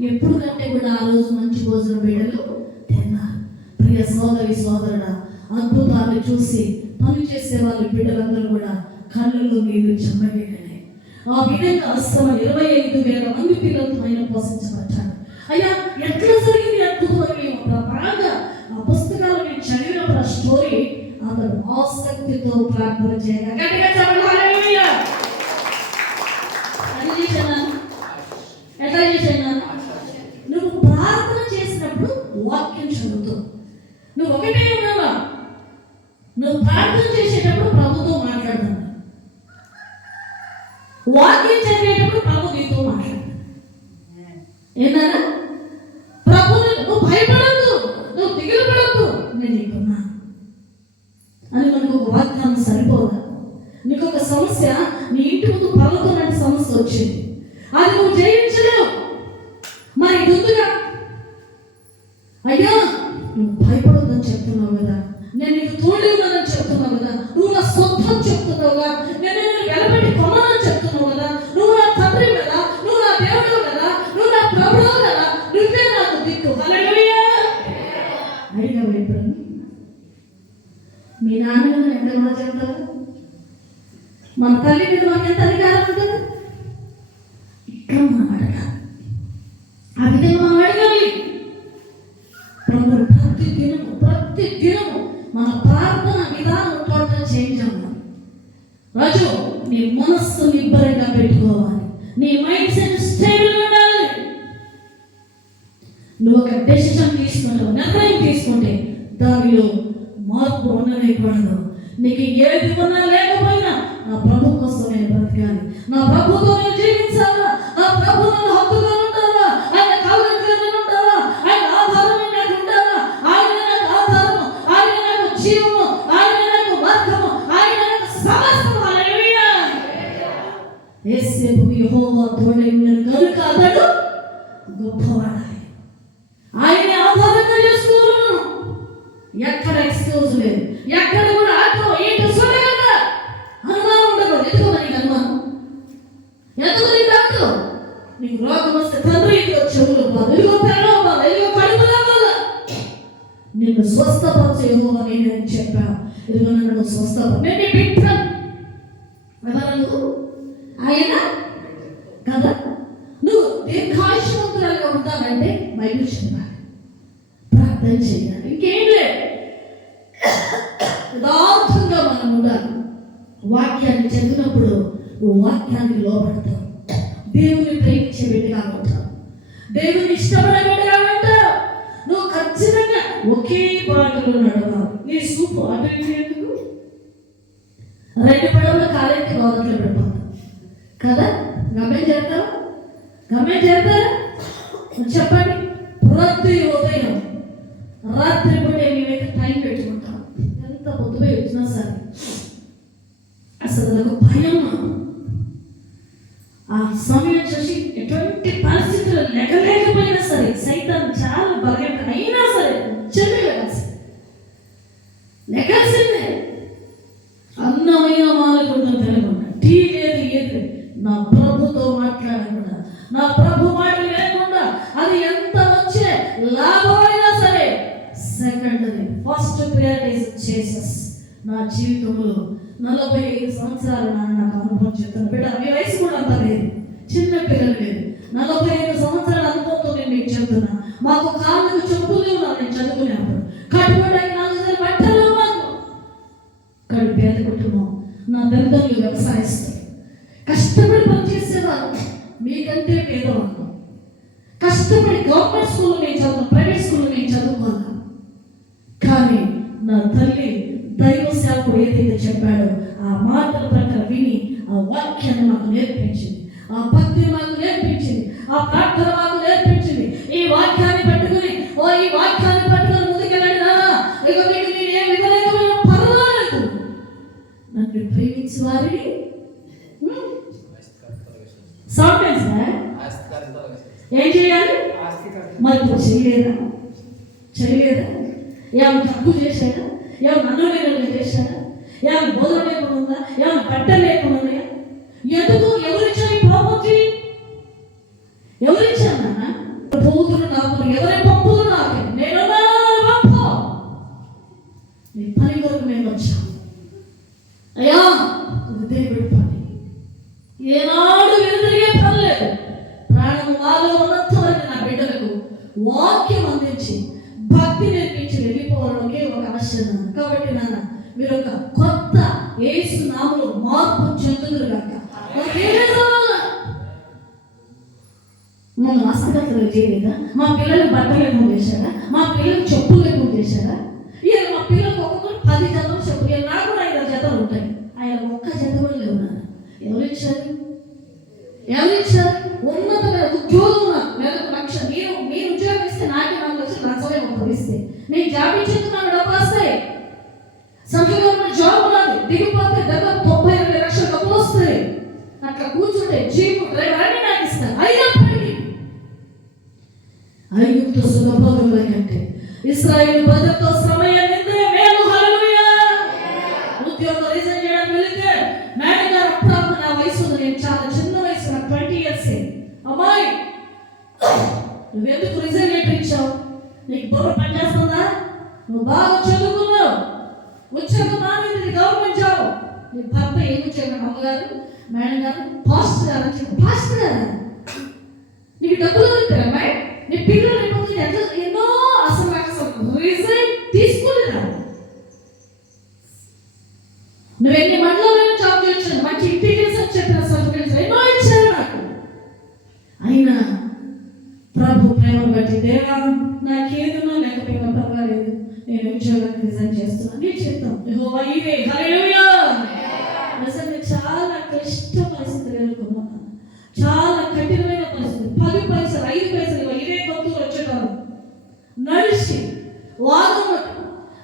ఎప్పుడు కంటే కూడా ఆ రోజు మంచి భోజనం బిడ్డలు తిన్నారు. ప్రియ సోదరి సోదరుడా, అద్భుతాలు చూసి పని చేసే వాళ్ళ బిడ్డలందరూ కూడా కళ్ళల్లో నీళ్ళు చెమ్మగిలినాయి. ఆ విధంగా అస్తమ 25,000 మంది పిల్లలతో ఆయన పోషించబడ్డాడు. అయ్యా ఎట్లా జరిగింది అద్భుతం? బాగా ఆ పుస్తకాలు నేను చదివినప్పుడు ఆ స్టోరీ అతను ఆసక్తితో ప్రార్థన చేయగా గట్టిగా చెప్పండి హల్లెలూయా. ఎట్లా చేశాను? నువ్వు ప్రార్థన చేసినప్పుడు వాక్యం చదువుతావు. నువ్వు ఒకటే ఉన్నావా? నువ్వు ప్రార్థన చేసేటప్పుడు ప్రభుతో మాట్లాడుతున్నావు, వాక్యం చదివేటప్పుడు ప్రభు నీతో మాట్లాడు. ఏనా ప్రభు నువ్వు భయపడద్దు, నువ్వు దిగులు పడద్దు, నేను నీకున్నా అని మనకు ఒక వాగ్దానం సరిపోదా? నీకు ఒక సమస్య, నీ ఇంటి ముందు పలుకున్నట్టు సమస్య వచ్చింది, అది నువ్వు జయించలేవు. మరి ముందుగా అయ్యా నువ్వు భయపడొద్దని చెప్తున్నావు కదా, నేను నీకు తోడు ఉన్నానని చెప్తున్నావు కదా, నువ్వు నా సొంతం చెప్తున్నావు కదా, నేను వెలబెట్టి కొన్నానని చెప్తున్నావు కదా, నువ్వు నా తండ్రి కదా, నువ్వు నా దేవుడు కదా, నువ్వు నా ప్రభువు కదా, నువ్వే నాకు దిక్కు. హల్లెలూయా. అడిగా ఎప్పుడు మీ నాన్నగారు ఎంత కూడా చెప్తారు? మన తల్లి మీద మనకి ఎంత అధికారం ఉంటుంది? ఇక్కడ మనం అడగాలి, ఆ విధంగా మనం అడగాలి. ప్రతి దినము మన ప్రార్థన విధానం టోటల్ చేంజ్ అవ్వాలి. రాజు నీ మనస్సు నిబ్బరంగా పెట్టుకోవాలి, నీ మైండ్ సెట్ స్టేబుల్ ఉండాలి. నువ్వు ఒక డెసిషన్ తీసుకుంటావు, నిర్ణయం తీసుకుంటే దానిలో మార్పు ఉండకూడదు. నీకు ఏది ఉన్నా లేకపోయినా నా ప్రభు కోసం నేను బ్రతకాలి, నా ప్రభుతో నేను జీవించాలా, నా ప్రభు నన్ను హక్కుగా ఉండాలా, ఆయన కావలిగా ఉండాలా, ఆయన ఆధారం నాకు ఉండాలా, ఆయన నాకు ఆధారము, ఆయన నాకు జీవము, ఆయన నాకు మార్గము, ఆయన నాకు సమస్తము. హల్లెలూయా. యేసేపు యెహోవా తోడై ఉన్నాడు కనుక అతడు గొప్పవాడాయి. ఆయన ఆధారంగా చేసుకోను, ఎక్కడ ఎక్స్క్యూజ్ లేదు, ఎక్కడ కూడా ఆటో ఏంటో చూడగలరా అనుమానం ఉండకూడదు. ఎందుకు నీకు అనుమానం? ఎందుకు నీకు డాక్టర్? నీకు రోగం వస్తే తండ్రి ఇదిగో చెవులు బాధ, ఇదిగో పెరగ బాధ, ఇదిగో కడుపులో బాధ, నిన్ను స్వస్థపరచు యెహోవా నేనని చెప్పా. ఇదిగో నన్ను స్వస్థపరచు, నేను నీ బిడ్డను. ఎవరు? ఆయన కదా. నువ్వు దీర్ఘాయుష్మంతురాలుగా ఉంటానంటే బైబిల్ చదవాలి, ప్రార్థన చేయాలి, ఇంకేం లేదు. యథార్థంగా మనం ఉండాలి. వాక్యాన్ని చదివినప్పుడు నువ్వు వాక్యాన్ని లోపడతావు, దేవుని ప్రేమించే బిడ్డగా ఉంటావు, దేవుని ఇష్టపడే బిడ్డగా ఉంటావు. నువ్వు ఖచ్చితంగా ఒకే బాటలో నడవాలి. నీ సూపు అటు ఎందుకు? 2 పడవలు కాలెత్తి గోదట్లో పడిపోతావు కదా. గమ్యం చేస్తావా? గమ్యం చేస్తారా? చెప్పండి. ప్రతి ఉదయం రాత్రి పూట మేమైతే టైం పెట్టుకుంటాం, ఎంత పొద్దుపై వచ్చినా సరే అసలు నాకు భయం. ఆ సమయం చూసి ఎటువంటి పరిస్థితులు లేకపోయినా సరే, సైతాన్ చాలా బలహీన అయినా సరే లెగాల్సిందే. అన్నమైన మాలకుండా తినకుండా, టీ లేదు ఏది, నా ప్రభుతో మాట్లాడకుండా, నా ప్రభు మాట లేకుండా, అది ఎంత వచ్చే లాభమైనా సరే సెకండరీ, ఫస్ట్ ప్రియారిటీ చేసెస్. నా జీవితంలో 45 సంవత్సరాలు నాకు అనుభవం చెప్తాను. బిడ్డ మీ వయసు కూడా అంత లేదు, చిన్న పిల్లలు లేదు. 45 సంవత్సరాల అనుభవంతో నేను మీకు చెప్తున్నా. మాకు కాళ్ళకు చెప్పులు లేవు, నేను చదువుకునేప్పుడు కట్టుబడి 4 బట్టలు మాకు. కానీ పేద కుటుంబం, నా తల్లిదండ్రులు వ్యవసాయస్తులు, కష్టపడి పనిచేసేవారు, మీకంటే పేదవాళ్ళు. కష్టపడి గవర్నమెంట్ స్కూల్లో నేను చదువు, ప్రైవేట్ స్కూల్లో నేను చదువుకున్నాను. కానీ నా తల్లి దైవ సేవకుడు ఏదైతే చెప్పాడో ఆ మాటల ప్రకారం విని ఆ వాక్యాన్ని మాకు నేర్పించింది, ఆ భక్తిని మాకు నేర్పించింది, ఆ ప్రార్థన మాకు నేర్పించింది. ఈ వాక్యాన్ని పట్టుకుని ముందుకెళ్ళండి నాన్న, ఇక మీకు నేను ఏం ఇవ్వలేకపోయినా పర్వాలేదు, నన్ను ప్రేమించి వారిని ఏం చేయాలి? మరి ఇప్పుడు చేయలేదా? చేయలేదా? ఏమైనా తక్కువ చేశాడా? ఏమైనా అన్నం చేశాడా? ఏమైనా బోధన లేకుండా ఉందా? ఏమైనా బట్టలు లేకుండా ఉన్నాయా? ఎందుకు? ఎవరిచ్చారు ఈ ప్రాపర్టీ? ఎవరిచ్చారు నాన్న? పోతులు నాకు ఎవరి పంపులు నాకే, నేను పంపు. నీ పని కొరకు మేము వచ్చాము అయ్యా. ఇది దేవుడి పని, ఏనాడు వెనుదిరిగే పని లేదు. ప్రాణం నాలో ఉన్నంత వరకు నా బిడ్డలకు వాక్యం అందించి భక్తి నేర్పించి వెళ్ళిపోవడానికి ఒక అవసరం. కాబట్టి నాన్న మీరు ఒక కొత్త యేసు నామములో మార్పు చెందుదురు గాక. మనం హస్తకళలు చేయలేదా? మా పిల్లలకు బట్టలు లేకుండా చేశారా? మా పిల్లలకు చెప్పులు లేకుండా చేశారా? ఇక మా పిల్లలకు ఒక్కొక్కరు 10 జతలు చెప్పులు, ఇక నాకు కూడా 5 జతలు ఉంటాయి. ఆయన ఒక్క జత కూడా లేవు నాన్న. ఎవరిచ్చారు? ఉన్నతమైన ఉద్యోగం నెలకు 1,00,000. మీరు ఉద్యోగం ఇస్తే నాకే 4 లక్షలు నచ్చలే ఇస్తే నేను జాబ్ ఇచ్చేందుకు నాకు డబ్బులు వస్తాయి. సెంట్రల్ గవర్నమెంట్ జాబ్ ఉన్నది, దిగిపోతే దగ్గర 32 లక్షల డబ్బులు వస్తాయి. అట్లా కూర్చుంటే జీపు డ్రైవర్ అని నాకు ఇస్తాను. అయినప్పటికీ ఐగుప్తు సుఖభోగముల కంటే ఇశ్రాయేలు ప్రజలతో శ్రమయ్యేందుకే మేలు. హల్లెలూయా. ఉద్యోగం రిజైన్ చేయడానికి వెళితే మేడం గారు అప్పుడు నా వయసు ఉంది, నేను చాలా చిన్న వయసు, నాకు 20 years. అమ్మాయి నువ్వెందుకు రిజైన్ లెటర్ ఇచ్చావు? నీకు బుర్ర పనిచేస్తుందా? నువ్వు బాగా చదువుకున్నావు, ఉద్యోగం మానేది గవర్నమెంట్ జాబ్. నీ భర్త ఏం ఉద్యోగం? అమ్మగారు మేడం గారు పాస్టర్ గారు అని చెప్పి, పాస్టర్ గారు నీకు డబ్బులు దొరుకుతాయి అమ్మాయి, నీ పిల్లలు అయిపోతుంది. ఎట్లా ఎన్నో అసలు రిజైన్ తీసుకోలేదా? నువ్వు ఎన్ని మండలంలో జాబ్ చేయించాను, మంచి ఇంటెలిజెన్స్ అని చెప్పిన సర్టిఫికేట్స్ ఎన్నో ఇచ్చారు నాకు. అయినా ప్రభు ప్రేమను బట్టి దేవా నాకేదున్నా లేకపోయినా పర్వాలేదు, నేను ఉద్యోగాన్ని రిజైన్ చేస్తున్నాను నేను చెప్తాను. యెహోవా ఇదే. హల్లెలూయా. నిజంగా చాలా క్లిష్ట పరిస్థితులు ఎదుర్కొన్నాను, చాలా కఠినమైన పరిస్థితి. 10 పైసలు 5 పైసలు ఇదే గొంతులు వచ్చేవారు నడిచి వాగమటి,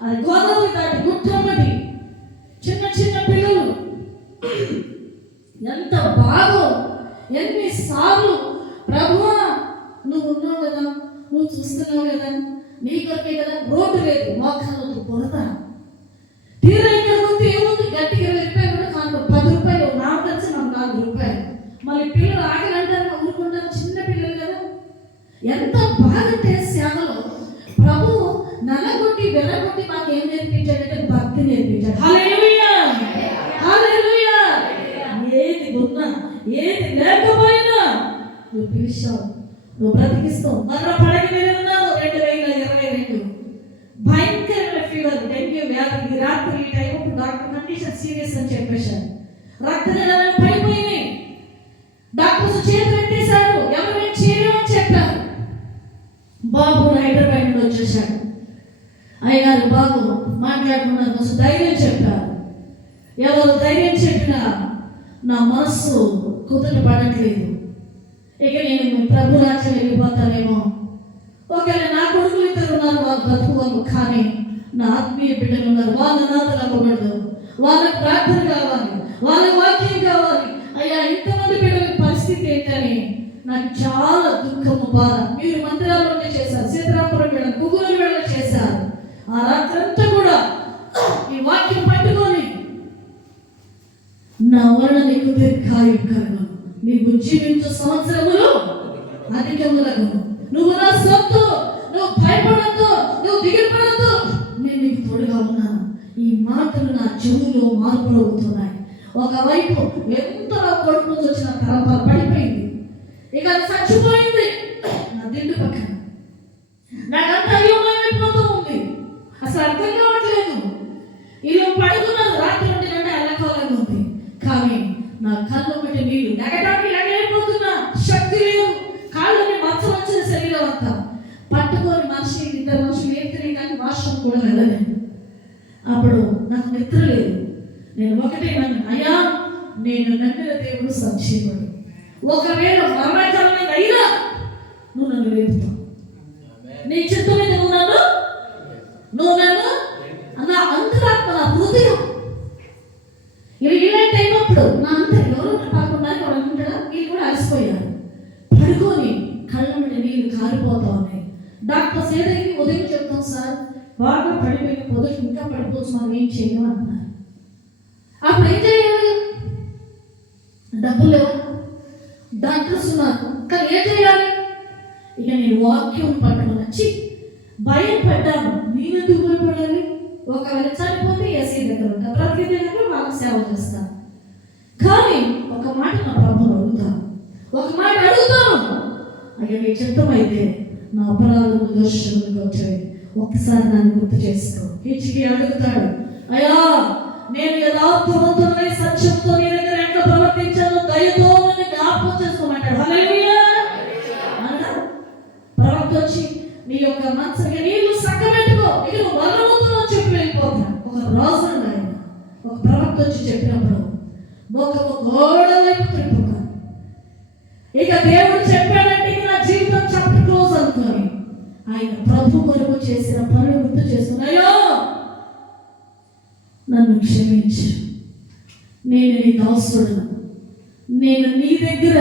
అది గోదావరి దాటి గుట్టమటి, చిన్న చిన్న పిల్లలు ఎంత బాగో. ఎన్నిసార్లు ప్రభువా నువ్వు ఉన్నావు కదా, నువ్వు చూస్తున్నావు కదా, నీ కొరకే కదా, రోడ్డు లేదు, మోకాళ్ళతో కొడతా. తీరా ఇక్కడ ముందు ఏముంది, గట్టిగా 20 రూపాయలు కూడా కాదు, 10 రూపాయలు నాకు కలిసి నాకు 4 రూపాయలు. మళ్ళీ పిల్లలు ఆకలి అంటారు, ఊరుకుంటారు, చిన్న పిల్లలు కదా. ఎంత బాగుంటే సేవలో ప్రభు నలగొట్టి వెలగొట్టి మాకు ఏం నేర్పించాడంటే భక్తి నేర్పించాడు. హల్లెలూయా. హల్లెలూయా. ఏది ఉన్నా ఏది లేకపోయినా నువ్వు పిలిచావు, నువ్వు బ్రతికిస్తావు. మరో పడక మీద ఉన్నావు 2022 భయంకరమైన ఫీవర్, డెంగ్యూ వ్యాధి. ఈ రాత్రి ఈ టైం డాక్టర్ కండిషన్ సీరియస్ అని చెప్పేశారు. రక్తజనాలు పడిపోయినాయి, డాక్టర్స్ చేతులు ఎత్తేశారు, ఎవరు చేయలేమని చెప్పారు. బాబు హైదరాబాద్ నుండి వచ్చేసాడు. అయ్యారు బాబు మాట్లాడుకున్నారు, కొంచెం ధైర్యం చెప్పారు. ఎవరు ధైర్యం చెప్పినా నా మనస్సు కుదుట పడట్లేదు. ఇక నేను ప్రభు రాజ్యం వెళ్ళిపోతానేమో. ఒకవేళ నా కొడుకులు 2 ఉన్నారు, వాళ్ళు బ్రతుకువాళ్ళు, కానీ నా ఆత్మీయ బిడ్డలు ఉన్నారు, వాళ్ళ నాథలు అవ్వకూడదు. వాళ్ళకి ప్రార్థన కావాలి, వాళ్ళకి వాక్యం కావాలి. అయ్యా ఇంతమంది బిడ్డల పరిస్థితి ఏంటని నాకు చాలా దుఃఖము, బాధ. మీరు మందిరాల్లోనే చేశారు, సీతారామపురం వెళ్ళారు, కుగురు వెళ్ళ చేశారు. ఆ రాత్రంతా కూడా ఈ వాక్యం పట్టుకొని నా వలన నీకు దీర్ఘాయువు కలుగును, నీకు జీవించు సంవత్సరములు అధికములకు, నువ్వు నా సొత్తు, నువ్వు భయపడద్దు, నువ్వు దిగిపడద్దు, నేను నీకు తోడుగా ఉన్నాను. ఈ మాటలు నా చెవులో మార్పులు అవుతున్నాయి. ఒకవైపు ఎంత నా కొడుకు నుంచి వచ్చిన తరంపాలు పడిపోయింది, ఇక చచ్చిపోయింది నా దిండు పక్కన. నాకంతా అయోమయమైపోతూ ఉంది, అసలు అర్థం కావట్లేదు. ఇలా పడుకున్నాను రాత్రి 1 గంట ఎల్లకోలంగా ఉంది, కానీ నా కళ్ళు పెట్టి నీళ్ళు నెగటానికి ఎగలేకపోతున్నా, శక్తి లేదు. కాళ్ళని మచ్చ వచ్చిన శరీరం అంతా పట్టుకొని మనిషి 2 మనుషులు ఎత్తిని కానీ వాష్రూమ్ కూడా వెళ్ళలేదు. అప్పుడు నాకు నిద్ర లేదు. నేను ఒకటే నన్ను, అయ్యా నేను నమ్మిన దేవుడు సంక్షేముడు, ఒకవేళ మరణకరమైన అయినా నువ్వు నన్ను లేపుతావు, నీ చిత్తం మీద నువ్వు నన్ను నా అంతరాత్మ, నా హృదయం ఇలాంటి అయినప్పుడు నా అంతా ఎవరు పడుకున్నారు, వాళ్ళు అనుకుంటారా, వీళ్ళు కూడా అలసిపోయారు. పడుకొని కళ్ళ మీద నీళ్ళు కారిపోతా ఉన్నాయి. డాక్టర్స్ ఏదైతే ఉదయం చెప్తాం సార్ బాగా పడిపోయిన పొద్దుకు ఇంకా పడిపోవచ్చు, మనం ఏం చేయము అంటున్నారు. అప్పుడు ఏం చేయాలి? డబ్బులు లేవు, డాక్టర్స్ ఉన్నారు, కానీ ఏం చేయాలి? ఇక నేను వాక్యం పట్టుకుని వచ్చి భయం పెట్టాను. నేను ఎందుకు భయపడాలి? ఒకవేళ చనిపోతే ఏసీ దగ్గర ఉంటా, ప్రతి దగ్గర వాళ్ళకి సేవ చేస్తాను. కానీ ఒక మాట నా ప్రభువుని అడుగుతాను, ఒక మాట అడుగుతాను, అయ్యా నీ చిత్తమైతే నా అపరాధము దోషములకు వచ్చాయి, ఒక్కసారి నన్ను గుర్తు చేసుకో. హిజ్కియా అడుగుతాడు, అయ్యా నేను యథార్థవంతుడై సత్యంతో నీ దగ్గర ఎట్లా ప్రవర్తించాను, దయతో నన్ను జ్ఞాపకం చేసుకోమంటాడు. హల్లెలూయా అంటాడు. ప్రవక్త వచ్చి నీ యొక్క మనసుకి నీళ్లు సక్కబెట్టుకో, ఇక నువ్వు వరమవుతున్నావు చెప్పి వెళ్ళిపోతాడు. ఒక రాజు ఆయన ఒక ప్రవక్త వచ్చి చెప్పినప్పుడు ఒక గోడ వైపు తిప్పుతాను. ఇక దేవుడు చెప్పాడంటే ఇక నా జీవితం చాప్టర్ క్లోజ్ అనుకోని ఆయన ప్రభు కొరకు చేసిన పనులు గుర్తు చేసుకున్నాయో, నన్ను క్షమించు, నేను నీకు అవసరం, నేను నీ దగ్గర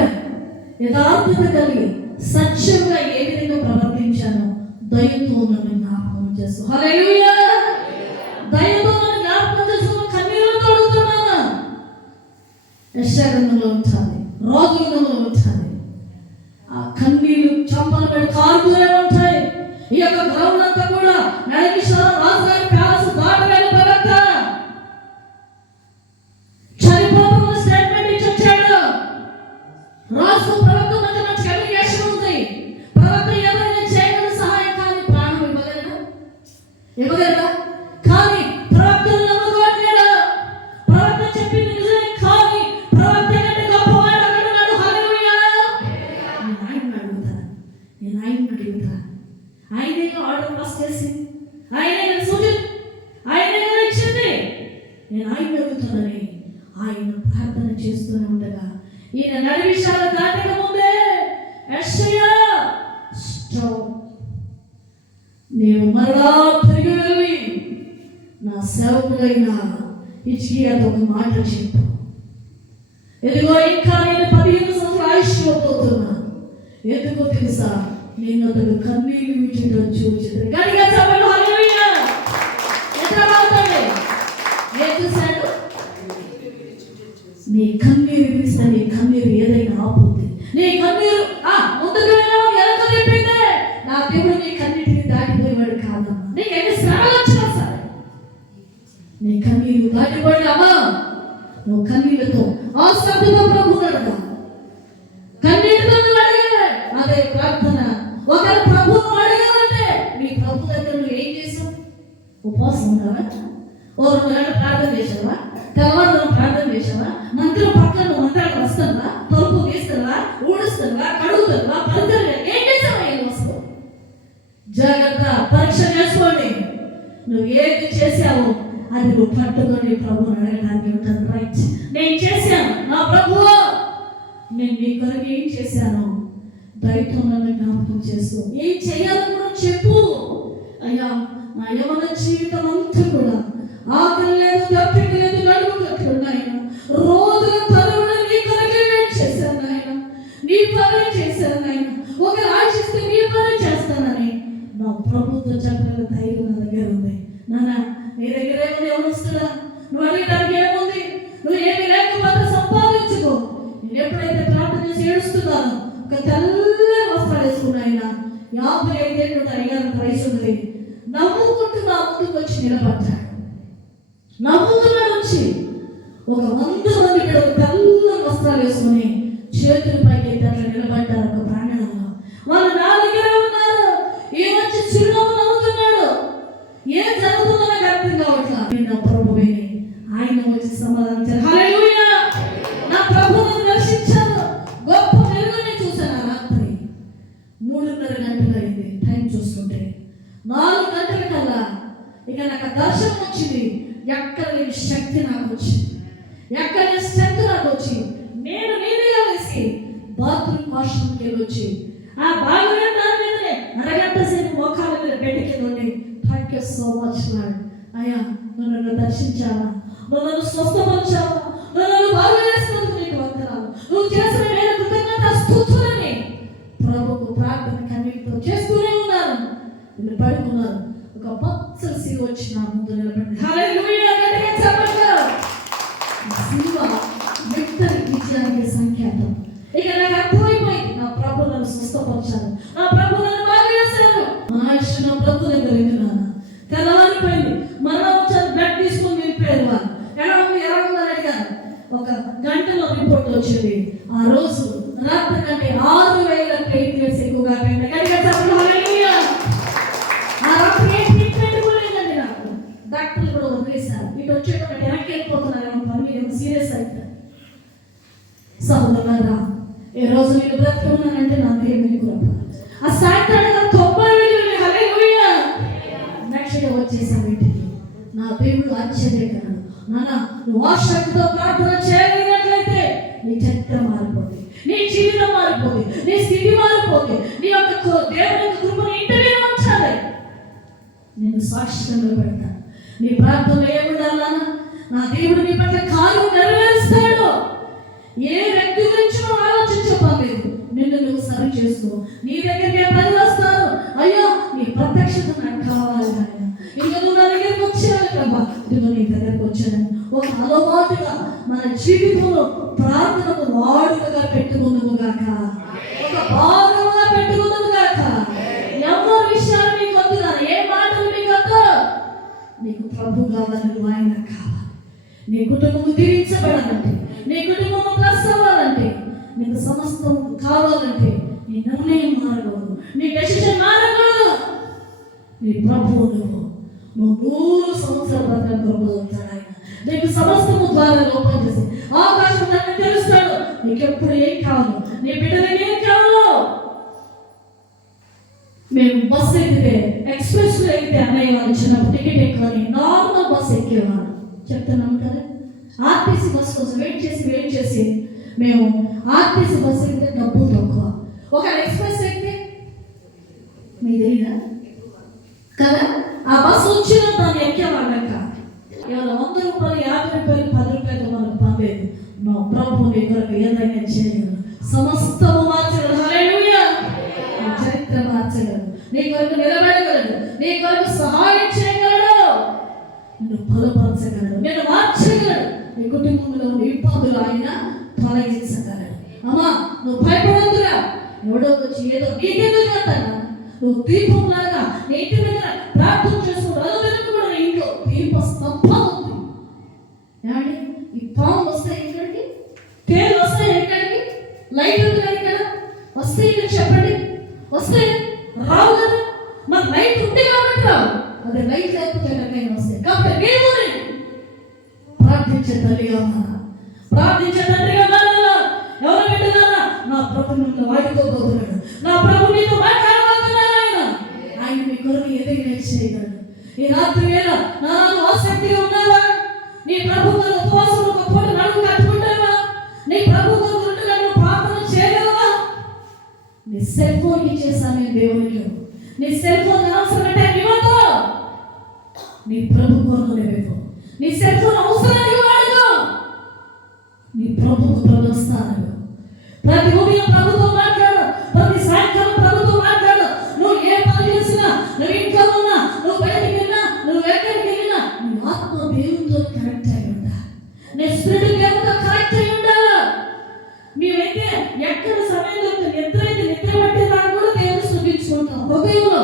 యథార్థత కలిగి సత్యంగా ఏ విధంగా ప్రవర్తించానో దయతో నన్ను జ్ఞాపకం చేస్తూ. హల్లెలూయా. దయతో నన్ను జ్ఞాపకం చేస్తూ కన్నీళ్లతో అడుగుతున్నాను. యెషయాలో ఉంటుంది, రోగులలో ఉంటుంది, ఆ కన్నీళ్లు చంపలు పెట్టి కారుతూనే ఉంటాయి. ఈ యొక్క గ్రౌండ్ అంతా కూడా నడికిషోర రాజుగారి ప్యాలెస్ దాటగానే ప్రవక్త చనిపోతున్న స్టేట్మెంట్ ఇచ్చి వచ్చాడు. రాజు ప్రవక్త మధ్య మంచి కమ్యూనికేషన్ ఉంది. ప్రవక్త ఎవరైనా చేయగల సహాయం కానీ ప్రాణం ఇవ్వగలరా? కానీ ప్రవక్తను నమ్ముకోవట్లేడు. ప్రవక్త చెప్పింది నిజమే, కానీ ప్రవక్త కంటే గొప్పవాడు అక్కడున్నాడు. హల్లెలూయా. నేను ఆయన్ని అడుగుతాను. ఆయనే ఆర్డర్ పాస్ చేసింది, ఆయనే సూచన, ఆయనే ఇచ్చింది. నేను ఆయన అడుగుతానని ఆయన ప్రార్థన చేస్తూనే ఉండగా ఈయన నడివిషయాలు దాటక ముందే యెషయా నేను మరలా తిరిగి వెళ్ళి నా సేవకుడైన హిజ్కియాతో ఒక మాట చెప్పు, ఎదుగో ఇంకా నేను 15 సంవత్సరాల ఆయుష్లో పోతున్నా. ఎందుకో తెలుసా? నేను అతడు కన్నీళ్ళు విడిచడం చూచాడు. గట్టిగా చెప్పండి హల్లెలూయా. ఎట్లా అవుతుంది? ఏం చూశాడు? నీ కన్నీరు విడిస్తే నీ కన్నీరు ఏదైనా ఆపుతుంది. నీ కన్నీరు ముందుకు వెళ్ళావు, వెనక తిప్పిందే నా దేవుడు నీ కన్నీటిని దాటిపోయేవాడు కాదమ్మా. నీకు ఎన్ని శ్రమలు వచ్చినా సరే నీ కన్నీరు దాటిపోయామా, నువ్వు కన్నీళ్ళతో ఆ శబ్దతో ప్రభువుని అడగా, కన్నీటితో నువ్వు అడిగే అదే ప్రార్థన. ఒకరు ప్రభువును అడిగారంటే నీ ప్రభు దగ్గర నువ్వు ఏం చేసావు? ఉపవాసం ఉన్నావా? ఓ 2 గంటలు ప్రార్థన చేసావా? తెల్లవారు ప్రార్థన చేసావా? మంత్రుల పక్కన నువ్వు మంత్రాలు వస్తావా? తలుపు తీస్తావా? ఊడుస్తావా? కడుగుతావా? పరిచయం ఏం చేసావా? ఏం వస్తావు? జాగ్రత్త, పరీక్ష చేసుకోండి. నువ్వు ఏది చేసావో అది నువ్వు పట్టుకొని ప్రభువుని అడగడానికి ఉంటుంది. రైట్, నేను చేశాను నా ప్రభువా, నేను నీ కొరకు ఏం చేశాను దయతో నన్ను జ్ఞాపకం చేస్తూ ఏం చేయాలో కూడా చెప్పు. అయ్యా నా యవన జీవితం అంతా కూడా ఆకలి లేదు, దప్పిక లేదు, నడుము కట్టుకున్నాయన రోజుల తరబడి నీ కొరకే వెయిట్ చేశాను ఆయన, నీ పని చేశాను ఆయన, ఒక రాసిస్తే నీ పని చేస్తానని నా ప్రభుత్వ చెప్పగల ధైర్యం నా దగ్గర ఉంది. నాన్న నీ దగ్గర ఏమని ఎవరుస్తున్నా? నువ్వు అడిగడానికి ఏముంది? నువ్వు ఏమి లేకపోతే సంపాదించుకో. నేను ఎప్పుడైతే ప్రార్థన చేసి ఏడుస్తున్నాను, ఒక తెల్లని వస్త్రాలు వేసుకున్నాయన, 55 ఏళ్ళు అయ్యారంత వయసు ఉంది, నవ్వుకుంటూ నా ముందుకు వచ్చి నిలబడ్డాడు. నవ్వుతున్నాడు వచ్చి ఒక 100 మంది ఇక్కడ తెల్లని వస్త్రాలు వేసుకుని చేతుల పైకి అట్లా నిలబడ్డారు. ఒక ప్రాణంలో వాళ్ళు నా దగ్గర ఉన్నారు. ఏ వచ్చి చిరునవ్వు నవ్వుతున్నాడు. ఏం జరుగుతుందో నాకు అర్థం కావట్లా. నా ప్రభువే ఆయన వచ్చి సమాధానం. హల్లెలూయా. నా ప్రభువును దర్శించాను, గొప్ప వెలుగుని చూశాను. ఆ రాత్రి 3:30 గంటలు అయింది టైం చూసుకుంటే. 4 గంటల కల్లా ఇక నాకు దర్శనం వచ్చింది. ఎక్కడ లేని శక్తి నాకు వచ్చింది, ఎక్కడ లేని శక్తి నాకు వచ్చి నేను నీరుగా వేసి బాత్రూమ్ వాష్రూమ్కి వెళ్ళి వచ్చి ఆ బాగునే దాని మీదనే అరగంట సేపు మోకాల మీద బెడ్ కింద ఉండి thank you so much lord. అయ్యా నువ్వు నన్ను దర్శించావా, నువ్వు నన్ను స్వస్థపరిచావా, నువ్వు నన్ను బాగు చేసినందుకు నీకు వందనాలు, నువ్వు చేసిన నేను కృతజ్ఞత స్తుతులని ప్రభువుకు ప్రార్థన కన్నీటితో చేస్తూనే ఉన్నాను. ఆశ్చర్యకరుడు. నాన్న, నువ్వు ఆసక్తితో ప్రార్థన చేయగలిగినట్లయితే నీ చరిత్ర మారిపోతుంది, నీ జీవితం మారిపోతుంది, నీ స్థితి మారిపోతుంది. నీ యొక్క దేవుని యొక్క కృపను ఇంటినే ఉంచాలి. నేను సాక్షిగా పెడతాను. నీ ప్రార్థనలో ఏముండాలా? నా దేవుడు నీ పట్ల కార్యం నెరవేరుస్తాడు. ఏ వ్యక్తి గురించి నువ్వు ఆలోచించే పని లేదు. నిన్ను నువ్వు సరి చేసుకో. నీ దగ్గరికి ప్రజలు వస్తారు, అయ్యో నీ ప్రత్యక్షత నాకు కావాలి నాయన, ఇంకా నువ్వు నా దగ్గరికి వచ్చేయాలి ప్రభా, ఇదిగో నీ దగ్గరకు వచ్చాను. ఒక అలవాటుగా మన జీవితంలో ప్రార్థనకు వాడుకగా పెట్టుకుందుము గాక, ఒక భాగంగా పెట్టుకుందుము గాక. ఎవరి విషయాలు మీకు వద్దు, ఏ మాటలు మీకు వద్దు. నీకు ప్రభు కావాలి, నువ్వు ఆయన కావాలి. నీ కుటుంబం దీవించబడాలంటే, నీ కుటుంబం ప్లస్ అవ్వాలంటే, నీకు సమస్తం కావాలంటే నీ నిర్ణయం మారకూడదు, నీ డెసిషన్ మారకూడదు. నీ ప్రభువు నువ్వు 100 సంవత్సరాల బతకం ప్రభుత్వాడు ఆయన. నీకు సమస్తము ద్వారా లోపం చేసి ఆకాశం దాన్ని తెలుస్తాడు. నీకెప్పుడు ఏం కావాలి, నీ బిడ్డలకి ఏం కావాలో. మేము బస్సు ఎక్కితే, ఎక్స్ప్రెస్లో ఎక్కితే అన్నయ్య వాళ్ళు చిన్నప్పుడు టికెట్ ఎక్కువని నార్మల్ బస్సు ఎక్కేవాడు. చెప్తున్నాం కదా, ఆర్టీసీ బస్సు కోసం వెయిట్ చేసి మేము ఆర్టీసీ బస్సు ఎక్కితే డబ్బు తక్కువ. ఒక ఎక్స్ప్రెస్ ఎక్కితే మీకు తెలియదా కదా, ఆ బస్సు వచ్చిన దాన్ని ఎక్కేవాళ్ళక ఇవాళ 100 రూపాయలు, 50 రూపాయలు, 10 రూపాయలు మనకు పంపేది. మా ప్రభు నీ కొరకు ఏదైనా చేయగలరు, సమస్తము మార్చగలరు. హల్లెలూయా. నీ చరిత్ర మార్చగలరు, నీ కొరకు నిలబడగలడు, నీ కొరకు సహాయం చేయగలడు, నిన్ను బలపరచగలడు, నిన్ను మార్చగలడు. నీ కుటుంబంలో ఉన్న ఇబ్బందులు ఆయన తొలగించగలడు. అమ్మా, నువ్వు భయపడొద్దురా. ఎవడో వచ్చి ఏదో నీకెందుకు చేస్తాడా? నువ్వు దీపం లాగా నీ ఇంటి దగ్గర ప్రార్థన చేసుకుంటూ అదొక కూడా నీ ఇంట్లో దీప స్తంభం ఉంది. ఏమండి, ఈ పాము వస్తాయి ఎక్కడికి, తేలు వస్తాయి ఎక్కడికి, లైట్ ఉంది ఇక్కడ వస్తాయి. ఇక్కడ చెప్పండి, వస్తాయి రావు కదా. మన లైట్ ఉంది కాబట్టి రావు, అదే లైట్ లేకపోతే ఎక్కడికైనా వస్తాయి. కాబట్టి నేను ప్రార్థించే తల్లిగా ఉన్నాను, ప్రార్థించే తండ్రిగా ఉన్నాను. ఎవరు పెట్టినారా? నా ప్రభు నిన్ను వాడుకోబోతున్నాడు, నా ప్రభు నీతో మాట్లాడబోతున్నాడు. ఆయన మీ కొరకు ఏదైనా చేయగలడు. ఈ రాత్రి వేళ నాలో ఆసక్తిగా ఉన్నావా? నీ ప్రభు కొరకు ఉపవాసం ఒక పూట నడుము కట్టుకుంటావా? నీ ప్రభు కొరకు 2 గంటలు ప్రార్థన చేయగలవా? నీ సెల్ ఫోన్ ఇచ్చేసాను దేవునికి. నీ సెల్ ఫోన్ అవసరం టైం ఇవ్వదు. నీ ప్రభు కొరకు లేవు. నీ సెల్ ఫోన్ అవసరానికి వాడుకో. నీ ప్రభుకు ప్రదోస్తాను. ప్రతి ఉదయం ప్రభుతో మాట్లాడు, ప్రతి సాయంకాలం ప్రభుతో మాట్లాడు. నువ్వు ఏ పని చేసినా, నువ్వు ఇంట్లో ఉన్నా, నువ్వు బయటికి వెళ్ళినా, నువ్వు ఎక్కడికి వెళ్ళినా, నీ ఆత్మ దేవునితో కనెక్ట్ అయి ఉండాలి, నీ స్పిరిట్ దేవునితో కనెక్ట్ అయి ఉండాలి. మేమైతే ఎక్కడ సమయంలో నిద్ర పట్టే దాన్ని కూడా దేవుని స్తుతించుకుంటాం హృదయంలో.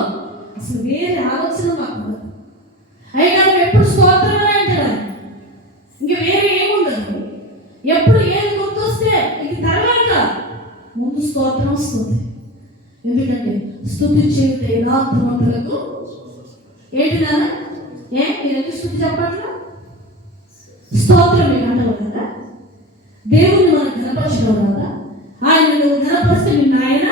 అసలు వేరే ఆలోచన మాకు ఉండదు. అయినా నువ్వు ఎప్పుడు స్తోత్రం అంటాడు, ఇంక వేరే ఏముండదు. ఎప్పుడు ఏది గుర్తొస్తే ఇంక తర్వాత ముందు స్తోత్రం వస్తుంది. ఎందుకంటే స్తుతి చేయుట యథార్థవంతులకు ఏంటి నాన్న? మీరు ఎందుకు స్తుతి చెప్పట్లా? స్తోత్రం మీకు అంటారు కదా. దేవుని మనం గణపరచడం కదా. ఆయన నువ్వు గణపరిస్తే నిన్ను ఆయన,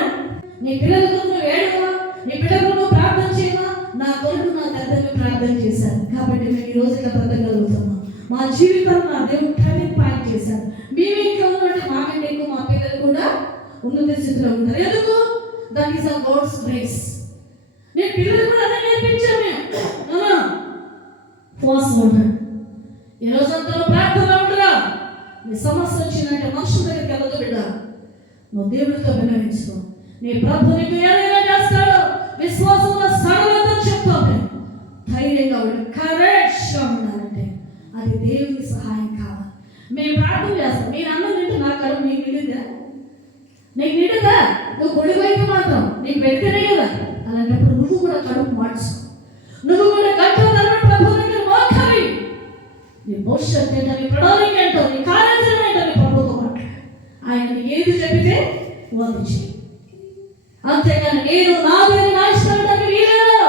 నీ పిల్లలకు నువ్వు ఏడవా, నీ పిల్లలకు నువ్వు ప్రార్థన చేయవా? నా కొరకు నా తండ్రిని ప్రార్థన చేశాను కాబట్టి మేము ఈ రోజు ఇలా బ్రతకగలుగుతున్నాం. మా జీవితంలో నా దేవుడు టర్నింగ్ పాయింట్ చేశాను. మేము ఇంకా ఉన్నట్టు మాకంటే ఎక్కువ మా పిల్లలు కూడా ఉన్నత స్థితిలో ఉంటారు. ఎందుకు? That is our God's grace. నేను పిల్లలు కూడా అదే నేర్పించాను. మేము ఫాస్ట్ ఉంటాడు. ఈ రోజంతా ప్రార్థనలో ఉంటారా? నీ సమస్య వచ్చిందంటే మనుషుల దగ్గరికి వెళ్ళదు బిడ్డ. నువ్వు దేవుడితో విన్నవించుకో. నీ ప్రభు నీకు ఏదైనా చేస్తాడు. విశ్వాసంలో సడలతో చెప్తాను. ధైర్యంగా ఉండి కరెక్ట్గా ఉండాలంటే అది దేవుని సహాయం కావాలి. మేము ప్రార్థన చేస్తాం. నేను అన్నం తింటే నా కడుపు నీకు నిండుదా? నీకు నిండుదా? నువ్వు గుడి వైపు మాత్రం నీకు వెళ్తేనే కదా. అలాంటప్పుడు నువ్వు కూడా కడుపు మార్చుకో. నువ్వు కూడా గంటల తరబడి ప్రభు దగ్గర మోకాలి. నీ భవిష్యత్ ఏంటో, నీ ప్రణాళిక ఏంటో, నీ కార్యాచరణ ఏంటో నీ ప్రభుతో మాట్లాడు. ఆయన ఏది చెబితే వాళ్ళు చేయి. అంతేగాని నేను నాదేది నా ఇష్టానికి వీలేదు,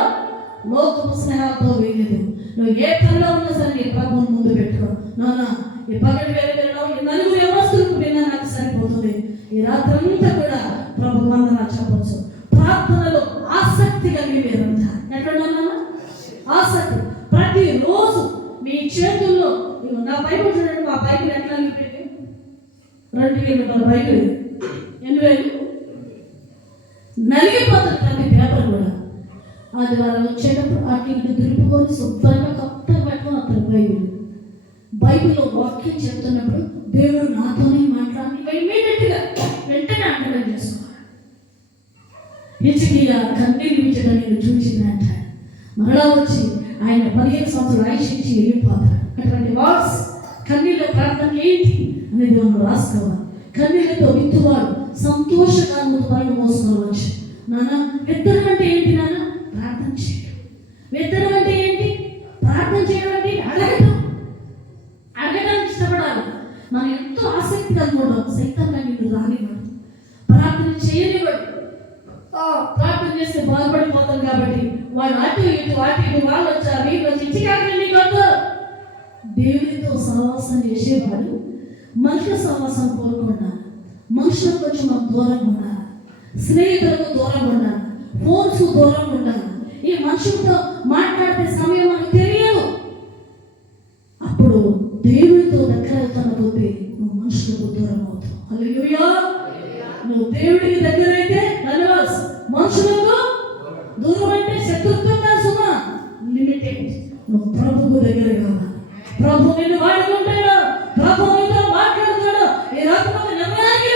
లోకపు స్నేహాలతో వీలేదు. నువ్వు ఏ పనిలో ఉన్నా సరే నీ ప్రభువుని ముందు పెట్టుకో. నాన్న ఈ పగటి వేళ వెళ్ళడం ఈ 4 యవనస్తులకు విన్నా నాకు సరిపోతుంది. ఈ రాత్రంతా కూడా ప్రభు వందన చెప్పవచ్చు. ప్రార్థనలో ఆసక్తి కలిగి మీరంతా ఎట్లున్నా ఆసక్తి. ప్రతిరోజు మీ చేతుల్లో నా బైబిల్ చూడండి. మా బైబిల్ ఎట్లా అయిపోయింది? 2,000 రూపాయల బైబిల్ 8,000 నలిగిపోతుంది. ప్రతి పేపర్ కూడా అది వాళ్ళు వచ్చేటప్పుడు అటు ఇటు దులుపుకొని శుభ్రంగా కొత్తగా పెట్టుకొని వస్తారు. బైబిల్లో వాక్యం చెప్తున్నప్పుడు దేవుడు నాతోనే మాట్లాడి ఇమీడియట్గా వెంటనే అండర్లైన్ చేసుకోవాలి. హిజ్కియా కన్నీళ్ళు విడిచడం నేను చూసిందంట. మరలా వచ్చి ఆయన 15 సంవత్సరాలు ఆయుషించి వెళ్ళిపోతాడు. అటువంటి వాట్స్ కన్నీళ్ళ ప్రార్థన ఏంటి అనేది మనం రాసుకోవాలి. కన్నీళ్ళతో విత్తువాడు సంతోషకాలంతో పనులు మోసుకోవచ్చు. నాన్న విత్తనం అంటే ఏంటి? నాన్న ప్రార్థన చేయడం. విత్తనం అంటే ఏంటి? ప్రార్థన చేయడం అంటే అడగడానికి ఇష్టపడాలి. మనం ఎంతో ఆసక్తి అనుకోవడం సైతంగా నిన్ను రానివ్వడు, ప్రార్థన చేయనివ్వడు. ప్రార్థన చేస్తే బాధపడిపోతాం కాబట్టి వాడు అటు ఇటు వాళ్ళు వచ్చారు వీళ్ళు వచ్చి ఇచ్చికాకి వద్దు. దేవుడితో సహవాసం చేసేవాడు మనుషుల సహవాసం కోరుకున్నాను. మనుషులకు వచ్చి మనం దూరంగా ఉండాలి, స్నేహితులకు దూరంగా ఉండాలి, ఫోన్స్ దూరంగా ఉండాలి. ఈ మనుషులతో మాట్లాడితే సమయం మనకు తెలియదు. అప్పుడు దేవుడితో దగ్గర అవుతున్న కొద్దీ నువ్వు మనుషులకు దూరం అవుతావు. హల్లెలూయా. నువ్వు దేవుడికి దగ్గర అయితే మనుషులకు దూరం అంటే శత్రుత్వం సుమా లిమిటెడ్. నువ్వు ప్రభువు దగ్గర కావాలి. ప్రభు నిన్ను వాడుకుంటాడు, ప్రభు నీతో మాట్లాడుతాడు. ఈ రాత్రి నిర్ణయానికి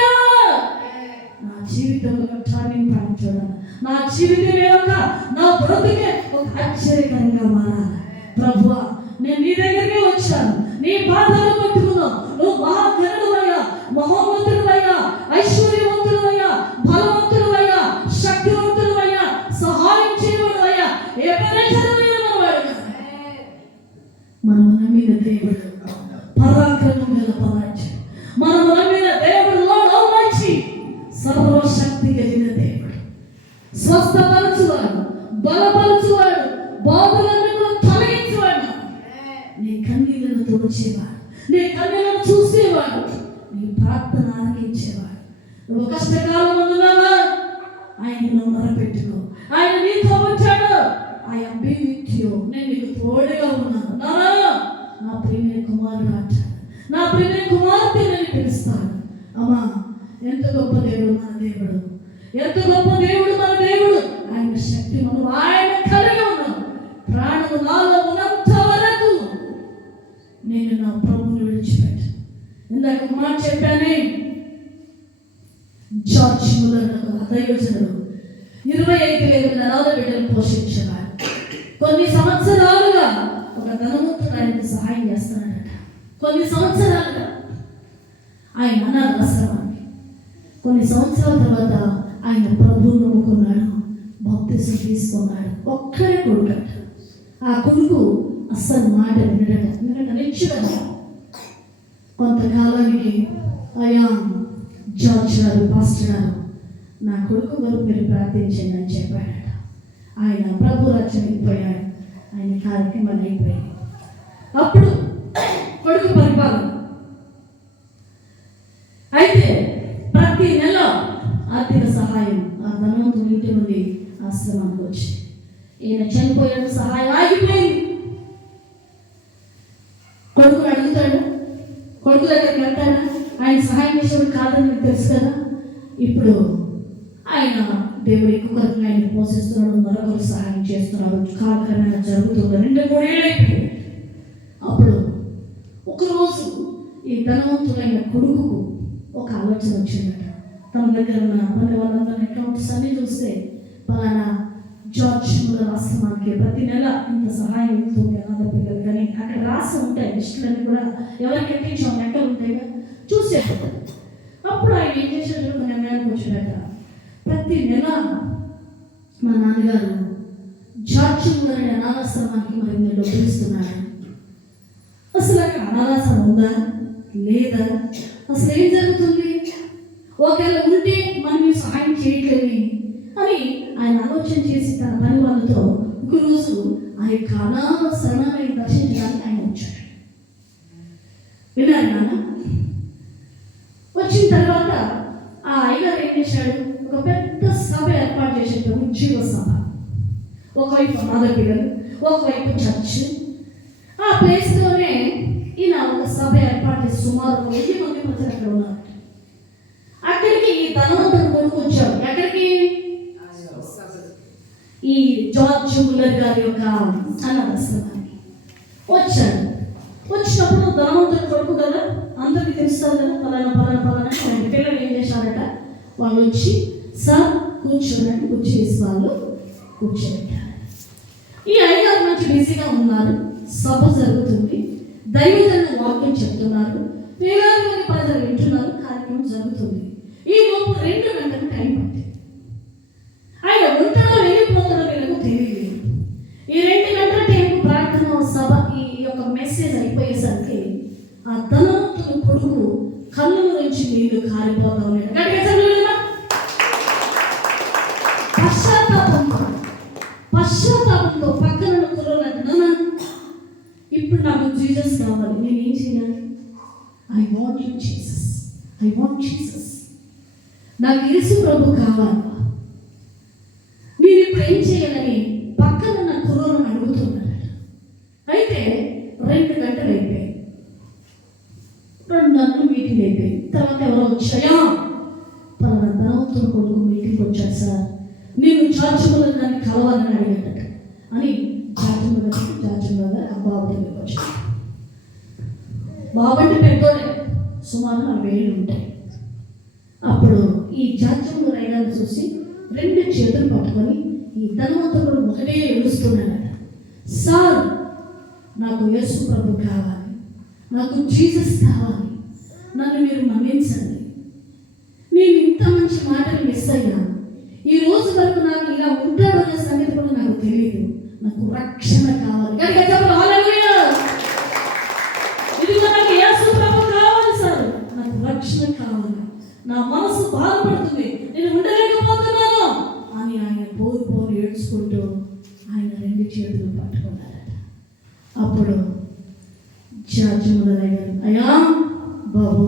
నా జీవితంలో టర్నింగ్ పాయింట్ చూడాలి. నా జీవితం నా బ్రతుకే ఒక ఆశ్చర్యకరంగా మారాలి. ప్రభువా నేను నీ దగ్గరికి వచ్చాను, నీ బాధలు పట్టుకున్నావు. నువ్వు మహాగణుడవయ్యా, మహోన్నతుడవయ్యా, ఐశ్వర్యవంతుడవయ్యా, బలవంతుడవయ్యా, శక్తివంతుడవయ్యా, సహాయం చేయవయ్యా, మనం నమ్మిన దేవుడు పరాక్రమం గల పరాజయం. మనం నమ్మిన దేవుడు మంచి సర్వశక్తి కలిగిన దేవుడు, స్వస్థపరచువాడు, బలపరచువాడు, బాధలను తొలగించేవాడు, నీ కన్నీళ్లను తుడిచేవాడు, నీ కన్నీళ్లను చూసేవాడు, నీ ప్రార్థన ఆలకించేవాడు. నువ్వు కష్టకాలం ఉన్నావా? ఆయనలో మొరపెట్టుకో. ఆయన నీతో వచ్చాడు. ఆయన బీ విత్ యు. నేను నీకు తోడుగా ఉన్నాను. నా ప్రియమైన కుమారుడు అంటాడు, నా ప్రియమైన కుమార్తె నేను పిలుస్తాను. అమ్మా ఎంత గొప్ప దేవుడు మన దేవుడు, ఎంత గొప్ప దేవుడు మన దేవుడు. ఆయన శక్తి మనం ఆయన కలిగి ఉన్నాం. ప్రాణము నాలో ఉన్నంత వరకు నేను నా ప్రభువుని విడిచిపెట్టు. ఇందాక మాట చెప్పానే, జార్జ్ ముల్లర్ దైవజనుడు 25,000 నరాల బిడ్డలు పోషించేవాడు. కొన్ని సంవత్సరాలుగా ఒక ధనవంతుడు ఆయనకు సహాయం చేస్తున్నాడట. కొన్ని సంవత్సరాలుగా ఆయన అనాథాశ్రమాన్ని. కొన్ని సంవత్సరాల తర్వాత ఆయన ప్రభువును నమ్ముకున్నాడు, బాప్తిసం తీసుకున్నాడు. ఒక్కడే కొడుకట. ఆ కొడుకు అస్సలు మాట వినడట, ఎందుకంటే నిశ్చయం. కొంతకాలానికి అయ్యా జార్జ్ గారు, పాస్టర్ గారు, నా కొడుకు వరకు మీరు ప్రార్థించండి అని చెప్పాడట. ఆయన ప్రభు రాజ్యం అయిపోయాడు. ఆయన కార్యక్రమాలు అయిపోయాయి. అప్పుడు కొడుకు పరిపాలన అయితే ప్రతి నెల ఆర్థిక సహాయం ఆ ధనవంతుడి ఇంటి నుండి ఆశ్రమానికి వచ్చి, ఈయన చనిపోయాడు, సహాయం ఆగిపోయింది. కొడుకు అడుగుతాడు, కొడుకు దగ్గరికి వెళ్తాడు. ఆయన సహాయం చేసేవాడు కాదని మీకు తెలుసు కదా. ఇప్పుడు ఆయన దేవుడి కొరకు ఆయన పోషిస్తున్నాడు, మరొకరు సహాయం చేస్తున్నాడు, కాలక్రమేణా జరుగుతుంది. 2-3 ఏళ్ళు అయిపోయింది. అప్పుడు ఒకరోజు ఈ ధనవంతులైన కొడుకుకు ఒక ఆలోచన వచ్చిందట. తన దగ్గర ఉన్న పని వాళ్ళందరినీ అకౌంట్స్ అన్నీ చూస్తే పలానా జార్జ్ ముల్లర్ ఆశ్రమానికి ప్రతి నెల ఇంత సహాయం ఇస్తుంది అనాథ పిల్లలు కానీ అక్కడ రాసి ఉంటాయి. లిస్టులన్నీ కూడా ఎవరికి ఎక్కించాం లెక్కలు ఉంటాయి కదా, చూసేటప్పుడు. అప్పుడు ఆయన ఏం చేసేటప్పుడు ఒక నిర్ణయానికి వచ్చాడట. ప్రతి నెల మా నాన్నగారు జార్జ్ ముల్లర్ అనాథాశ్రమానికి మరిన్ని డబ్బులు ఇస్తున్నాడు. అసలు అక్కడ అనాథాశ్రమం ఉందా లేదా, అసలు ఏం జరుగుతుంది, ఒకవేళ ఉంటే మనం సహాయం చేయట్లేని అని ఆయన ఆలోచన చేసి తన పని వాళ్ళతో ఒకరోజు ఆ యొక్క అనాథాశ్రమాన్ని దర్శించడానికి ఆయన వచ్చాడు. విన్నారు నాన్న? వచ్చిన తర్వాత ఆ అయ్యగారు ఏం చేశాడు, ఒక పెద్ద సభ ఏర్పాటు చేసేట, ఉద్యోగ సభ. ఒకవైపు అనాథ పిల్లలు, ఒకవైపు చర్చ్. ఆ ప్లేస్లోనే ఈయన ఒక సభ ఏర్పాటు చేసి సుమారు 1000 మంది ప్రజలు అక్కడ ఉన్నారు. అక్కడికి ఈ ధనవంతుడు కొడుకు వచ్చాడు. ఎక్కడికి? ఈ జార్జ్ ముల్లర్ గారి యొక్క అనాథాశ్రమానికి వచ్చాడు. వచ్చినప్పుడు ధనవంతుడు కొడుకు కదా, అందరికీ తెలుస్తారు కదా, పలానా పిల్లలు ఏం చేశారట, వాళ్ళు వచ్చి సార్ కూర్చోడానికి కూర్చేసి వాళ్ళు కూర్చోబెట్టారు. ఈ అయ్యగారు మంచి బిజీగా ఉన్నారు. సభ జరుగుతుంది, దైవజనులు వాక్యం చెప్తున్నారు, వేలాది మంది ప్రజలు వింటున్నారు, కార్యక్రమం జరుగుతుంది. ఈ లోపు 2 గంటలు టైం పట్టింది. ఆయన ఉంటాడో వెళ్ళిపోతాడో వీళ్ళకు తెలియదు. ఈ 2 గంటల టైం ప్రార్థన సభ ఈ యొక్క మెసేజ్ అయిపోయేసరికి ఆ ధనవంతుని కొడుకు కళ్ళ నుంచి నీళ్లు కారిపోతా ఉన్నాయి. పశ్చాత్తాపంతో పక్కన కుర్రోలంటున్నా, ఇప్పుడు నాకు జీసస్ కావాలి, నేను ఏం చేయాలి? I want you Jesus, I want Jesus, నాకు యేసు ప్రభు కావాలి. నేను ఇప్పుడు ఏం చేయాలని పక్కన ఉన్న కుర్రోలను అడుగుతున్నాడు. అయితే 2 గంటలు అయిపోయాయి, 2 గంటలు మీటింగ్ అయిపోయింది. తర్వాత ఎవరో వచ్చాయా, పలానా ధనవంతుడు కొడుకు మీటింగ్ వచ్చాడు సార్, నేను జార్జ్ ముల్లర్ గారిని కలవాలని అడిగాడట అని జార్జ్ ముల్లర్ గారు ఆ బాబు దగ్గరికి వచ్చాడు. బాబు అంటే పెద్దోడే, సుమారు 40 ఏళ్ళు ఉంటాయి. అప్పుడు ఈ జార్జ్ ముల్లర్ అయ్యగారిని చూసి 2 చేతులు పట్టుకొని ఈ ధనవంతుడు ఒకటే ఏడుస్తున్నాడట, సార్ నాకు యేసు ప్రభు కావాలి, నాకు జీసస్ కావాలి, నన్ను మీరు మన్నించండి, నేను ఇంత మంచి మాటలు మిస్ అయ్యాను, ఈ రోజు వరకు నాకు ఇలా ఉంటాడు అనే సంగతి కూడా నాకు తెలియదు, నాకు రక్షణ కావాలి. ఇది నాకు యేసు ప్రభు కావాలి సార్, నాకు రక్షణ కావాలి, నా మనసు బాధపడుతుంది, నేను ఉండలేకపోతున్నాను అని ఆయన పోరు ఏడ్చుకుంటూ ఆయన 2 చేతులు పట్టుకున్నారట. అప్పుడు జార్జ్ ముల్లర్ అయ్యారు, అయ్యా బాబు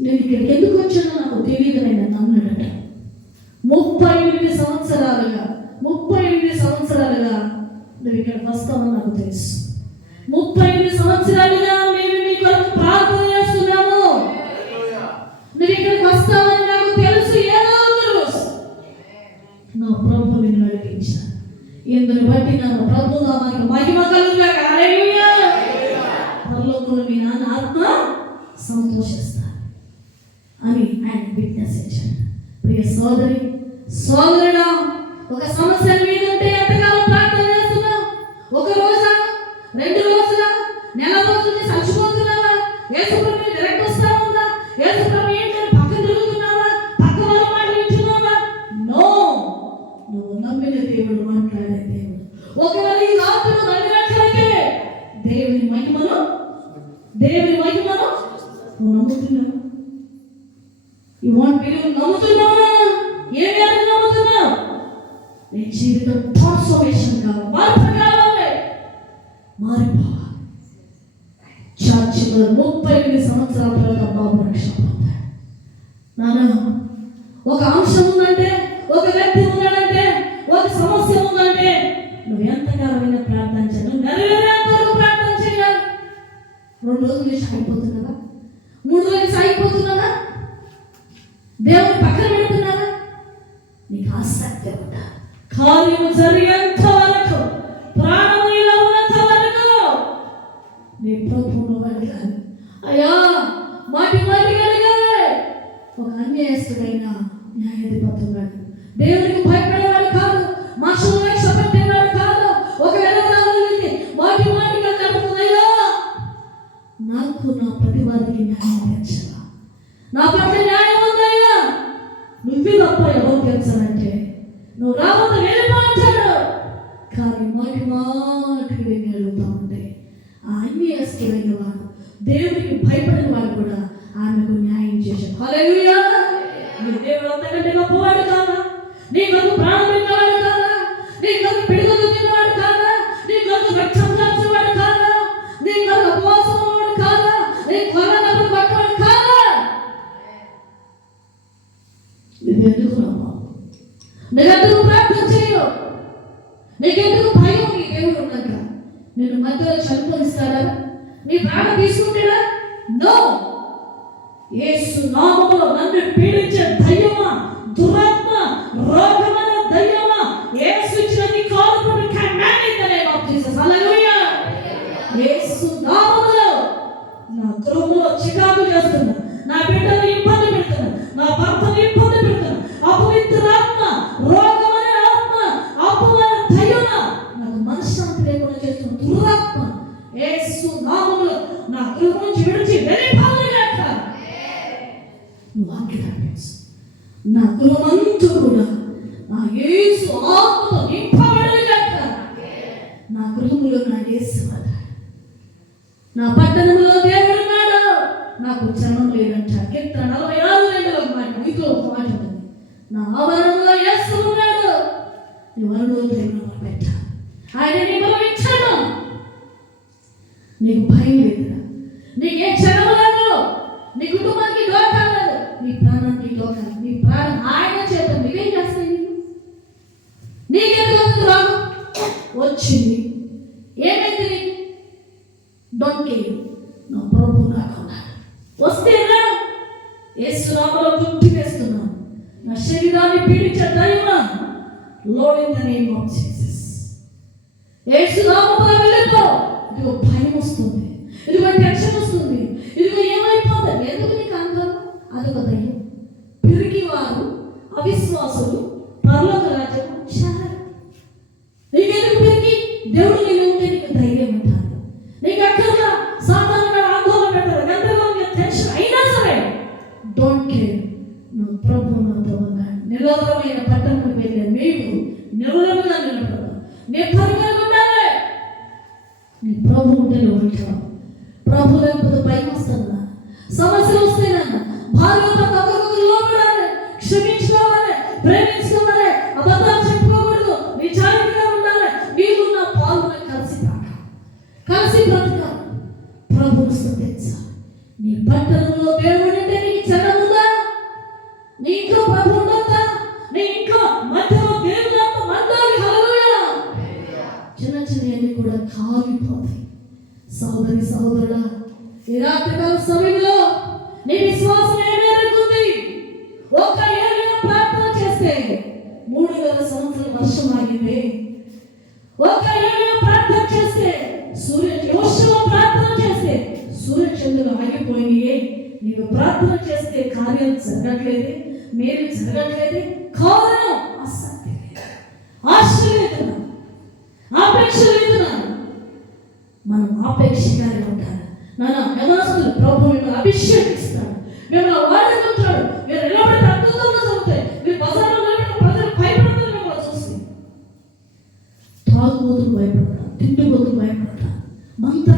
నేను ఇక్కడికి ఎందుకు వచ్చానో నాకు తెలియదు ఆయన అన్నాడట. 38 సంవత్సరాలుగా నువ్వు ఇక్కడికి వస్తావని నాకు తెలుసు. 38 సంవత్సరాలుగా మేము మీ కొరకు ప్రార్థన చేస్తున్నాము, నువ్వు ఇక్కడికి వస్తావని నాకు తెలుసు. ఏదో ఒక రోజు నా ప్రభు నిన్ను నడిపించాను, ఇందుని బట్టి నా ప్రభు నామానికి మహిమ కలుగుగాక. హల్లెలూయా. పరలోకంలో మీ నాన్న ఆత్మ సంతోషిస్తారు అని ఆయన విజ్ఞప్తి చేశాడు. ప్రియ సోదరి సోదరుడా, ఒక సమస్య మీద ఉంటే ఎంతకాలం ప్రార్థన చేస్తున్నావు? 1 రోజా, 2 రోజులా, నెల రోజులు చచ్చిపోతున్నావా? యేసు ప్రభు డైరెక్ట్ వస్తా ఉందా? యేసు ప్రభు ఏంటి పక్కన తిరుగుతున్నావా? పక్క వాళ్ళ మాటలు వింటున్నావా? నో, నువ్వు నమ్మిన దేవుడు మాట్లాడే దేవుడు. ఒకవేళ ఈ రాత్రి నమ్మినట్లయితే దేవుని మహిమను నువ్వు నమ్ముతున్నావు. యు వాంట్ బిలీవ్, నమ్ముతున్నావా? ఏమి అని నమ్ముతున్నావు? నీ జీవితం ట్రాన్స్ఫర్మేషన్ కావాలి, మార్పు కావాలి, మారిపోవాలి. జార్జ్ ముల్లర్ 38 సంవత్సరాల తర్వాత బాబు రక్షణ పొందాడు. నాన్న, ఒక అంశం ఉందంటే, ఒక వ్యక్తి ఉన్నాడంటే, ఒక సమస్య ఉందంటే నువ్వు ఎంతకాలమైన ప్రార్థన చేయాలి, నువ్వు నెరవేరేంత వరకు ప్రార్థన చేయాలి. 2 రోజులు చేసి అయిపోతున్నావా? 3 రోజులు చేసి అయిపోతున్నావా? దేవుని పక్కన పెడుతున్నావా? నీకు ఆసక్తి ఉందా? కార్యము జరిగేంత వరకు, ప్రాణము ఇలా ఉన్నంత వరకు నీ ప్రభువును అడగాలి. అయ్యా మాటిగా అడగాలి. ఒక అన్యాయస్తుడైన న్యాయాధిపతి ఉన్నాడు, దేవునికి భయపడేవాడు కాదు, మనుషులు లక్ష్యపెట్టేవాడు కాదు. ఒకవేళ మాటిగా కడుపునయ్యా, నాకు నా ప్రతివాదికి న్యాయం తెచ్చవా, నా పట్ల న్యాయం ఉందయ్యా, నువ్వే తప్ప ఎవరు తెలుసానంటే నువ్వు రాబోతు వెళ్ళిపోతాడు. కానీ మాటికి వెళ్ళి అడుగుతా ఉంటే ఆ అన్యాయస్తుడైన వాడు, దేవుడికి భయపడిన వాడు కూడా ఆమెకు న్యాయం చేశాడు. హల్లెలూయా. నీ దేవుడు అంతకంటే గొప్పవాడు కాదా? నీ కొరకు ప్రాణం పెట్టేవాడు కాదా? నీ కొరకు పిడుగులు తిన్నవాడు కాదా? నీ కొరకు రక్తం దాచేవాడు కాదా? నీ కొరకు ఉపవాసం ఉన్నవాడు కాదా? నీ కొరకు పట్టవాడు కాదా? నువ్వెందుకు నమ్మవు? నువ్వెందుకు ప్రార్థన చేయవు? నీకెందుకు భయం? నీ దేవుడు ఉన్నాక నిన్ను మధ్యలో చనిపోయిస్తాడా? నీ ప్రాణం తీసుకుంటాడా? నో. యేసు నామములో నన్ను పీడించే దయ్యమా, దురాత్మ, రోగమైన దయ్యమా, యేసు ఇచ్చిన అధికారమును command in the name of Jesus. Hallelujah. Yesu నామములో నా గృహంలో చికాకు చేస్తున్నా, నా బిడ్డను ఇబ్బంది పెడుతున్నా, నా భర్తను ఇబ్బంది పెడుతున్నా, అపవిత్రాత్మ, రోగమైన ఆత్మ, అపమైన దయ్యమా, నాకు మనశ్శాంతి లేకుండా చేస్తున్న దురాత్మ యేసు నామములో నా గృహం నుంచి విడిచి వెళ్ళిపోవాలిగాక. నువ్వు ఆజ్ఞాపించు. నా గృహమంతా కూడా నా యేసు ఆత్మతో నింపబడాలిగాక. నా గృహంలో నా యేసు ఉన్నాడు, నా పట్టణంలో దేవుడు ఉన్నాడు, నాకు జనం లేదంట. కీర్తన 46:2 ఒక మాట, ఇంట్లో ఒక మాట ఉంటుంది, నా ఆవరణంలో యేసు ఉన్నాడు, నీ వరుడు దేవుడు పెట్ట, ఆయన నీ బలమిచ్చాడు. నీకు భయం లేదురా, నీకు ఏ క్షణం లేదు, నీ కుటుంబానికి దోఖా లేదు, నీ ప్రాణానికి దోఖా లేదు. నీ ప్రాణం ఆయన చేత నీవేం చేస్తాయి? నీకెందుకు రాదు? వచ్చింది, ఏమైంది నీకు? Don't care. నా ప్రభు నాకు ఉన్నాడు. వస్తే యేసు నామములో గుర్తు వేస్తున్నాను, నా శరీరాన్ని పీడించే దయ్యమా, lord in the name of Jesus, Yesu నామములో వెళ్ళిపో. ఇదిగో భయం వస్తుంది, ఇదిగో టెన్షన్ వస్తుంది, ఇదిగో ఏమైపోతుంది. ఎందుకు నీకు అంటారు? అదొక దయ్యం. పిరికివారు, అవిశ్వాసులు పరలోక రాజ్యం చేరరు. నీకెందుకు పిరికి? దేవుడు నీలో ఉంటే నీకు ధైర్యం ఉంటారు. నీకు అక్కర్లా సాధారణంగా ఆందోళన పెట్టారు, గందరగోళంగా టెన్షన్ అయినా సరే డోంట్ కేర్. నా ప్రభు నాతో ఉన్నాడు. నిరంతరమైన పట్టణం వెళ్ళే మేము నిరంతరంగా నిలబడతాం. నిర్భయంగా ఉండాలి. నీ ప్రభు ఉంటే నువ్వు ఉంటావు. ప్రభు లేకపోతే భయం వస్తుందా? సమస్యలు వస్తాయినా? భార్యతో ఒకరికొకరు లోపడాలి, క్షమించుకోవాలి, ప్రేమించుకోవాలి, అబద్ధాలు చెప్పుకోకూడదు, నిజాయితీగా ఉండాలి. నీవు నా పాలున కలిసి బ్రతకాలి, ప్రభువును స్తుతించాలి. నీ పట్టణంలో దేవుడు అంటే నీకు చెడ్డ ఉందా? నీ ఇంట్లో ప్రభు ఉండొద్దా? నీ ఇంట్లో మధ్యలో దేవుడు మందాలి. హల్లెలూయా. చిన్న చిన్నవి కూడా కాలిపోతాయి. సహోదరి సహోదరుడా, ఈ రాత్రికాల సమయంలో నీ విశ్వాసం ఏమేరుకుంది? ఒక ఏళ్ళ ప్రార్థన చేస్తే 3000 సంవత్సరాల వర్షం ఆగింది. ఒక ఏళ్ళ ప్రార్థన చేస్తే యోషువ ప్రార్థన చేస్తే సూర్యచంద్రులు ఆగిపోయినాయి. నీవు ప్రార్థన చేస్తే కార్యం జరగట్లేదు, మేలు జరగట్లేదు. కారణం ఆసక్తి లేదు, ఆశ లేదు, ఆపేక్ష లేదు. మనం ఆపేక్షగానే ఉంటారు. యవనస్తులు ప్రభు మిమ్మల్ని అభిషేకిస్తాడు, మిమ్మల్ని వాడుకుంటాడు. మీరు నిలబడితే అద్భుతంగా జరుగుతాయి. మీరు బజార్లో నిలబడిన ప్రజలు భయపడతారు మిమ్మల్ని చూసి. తాగుబోతులు భయపడతారు, తిండిపోతులు భయపడతారు, మంత్ర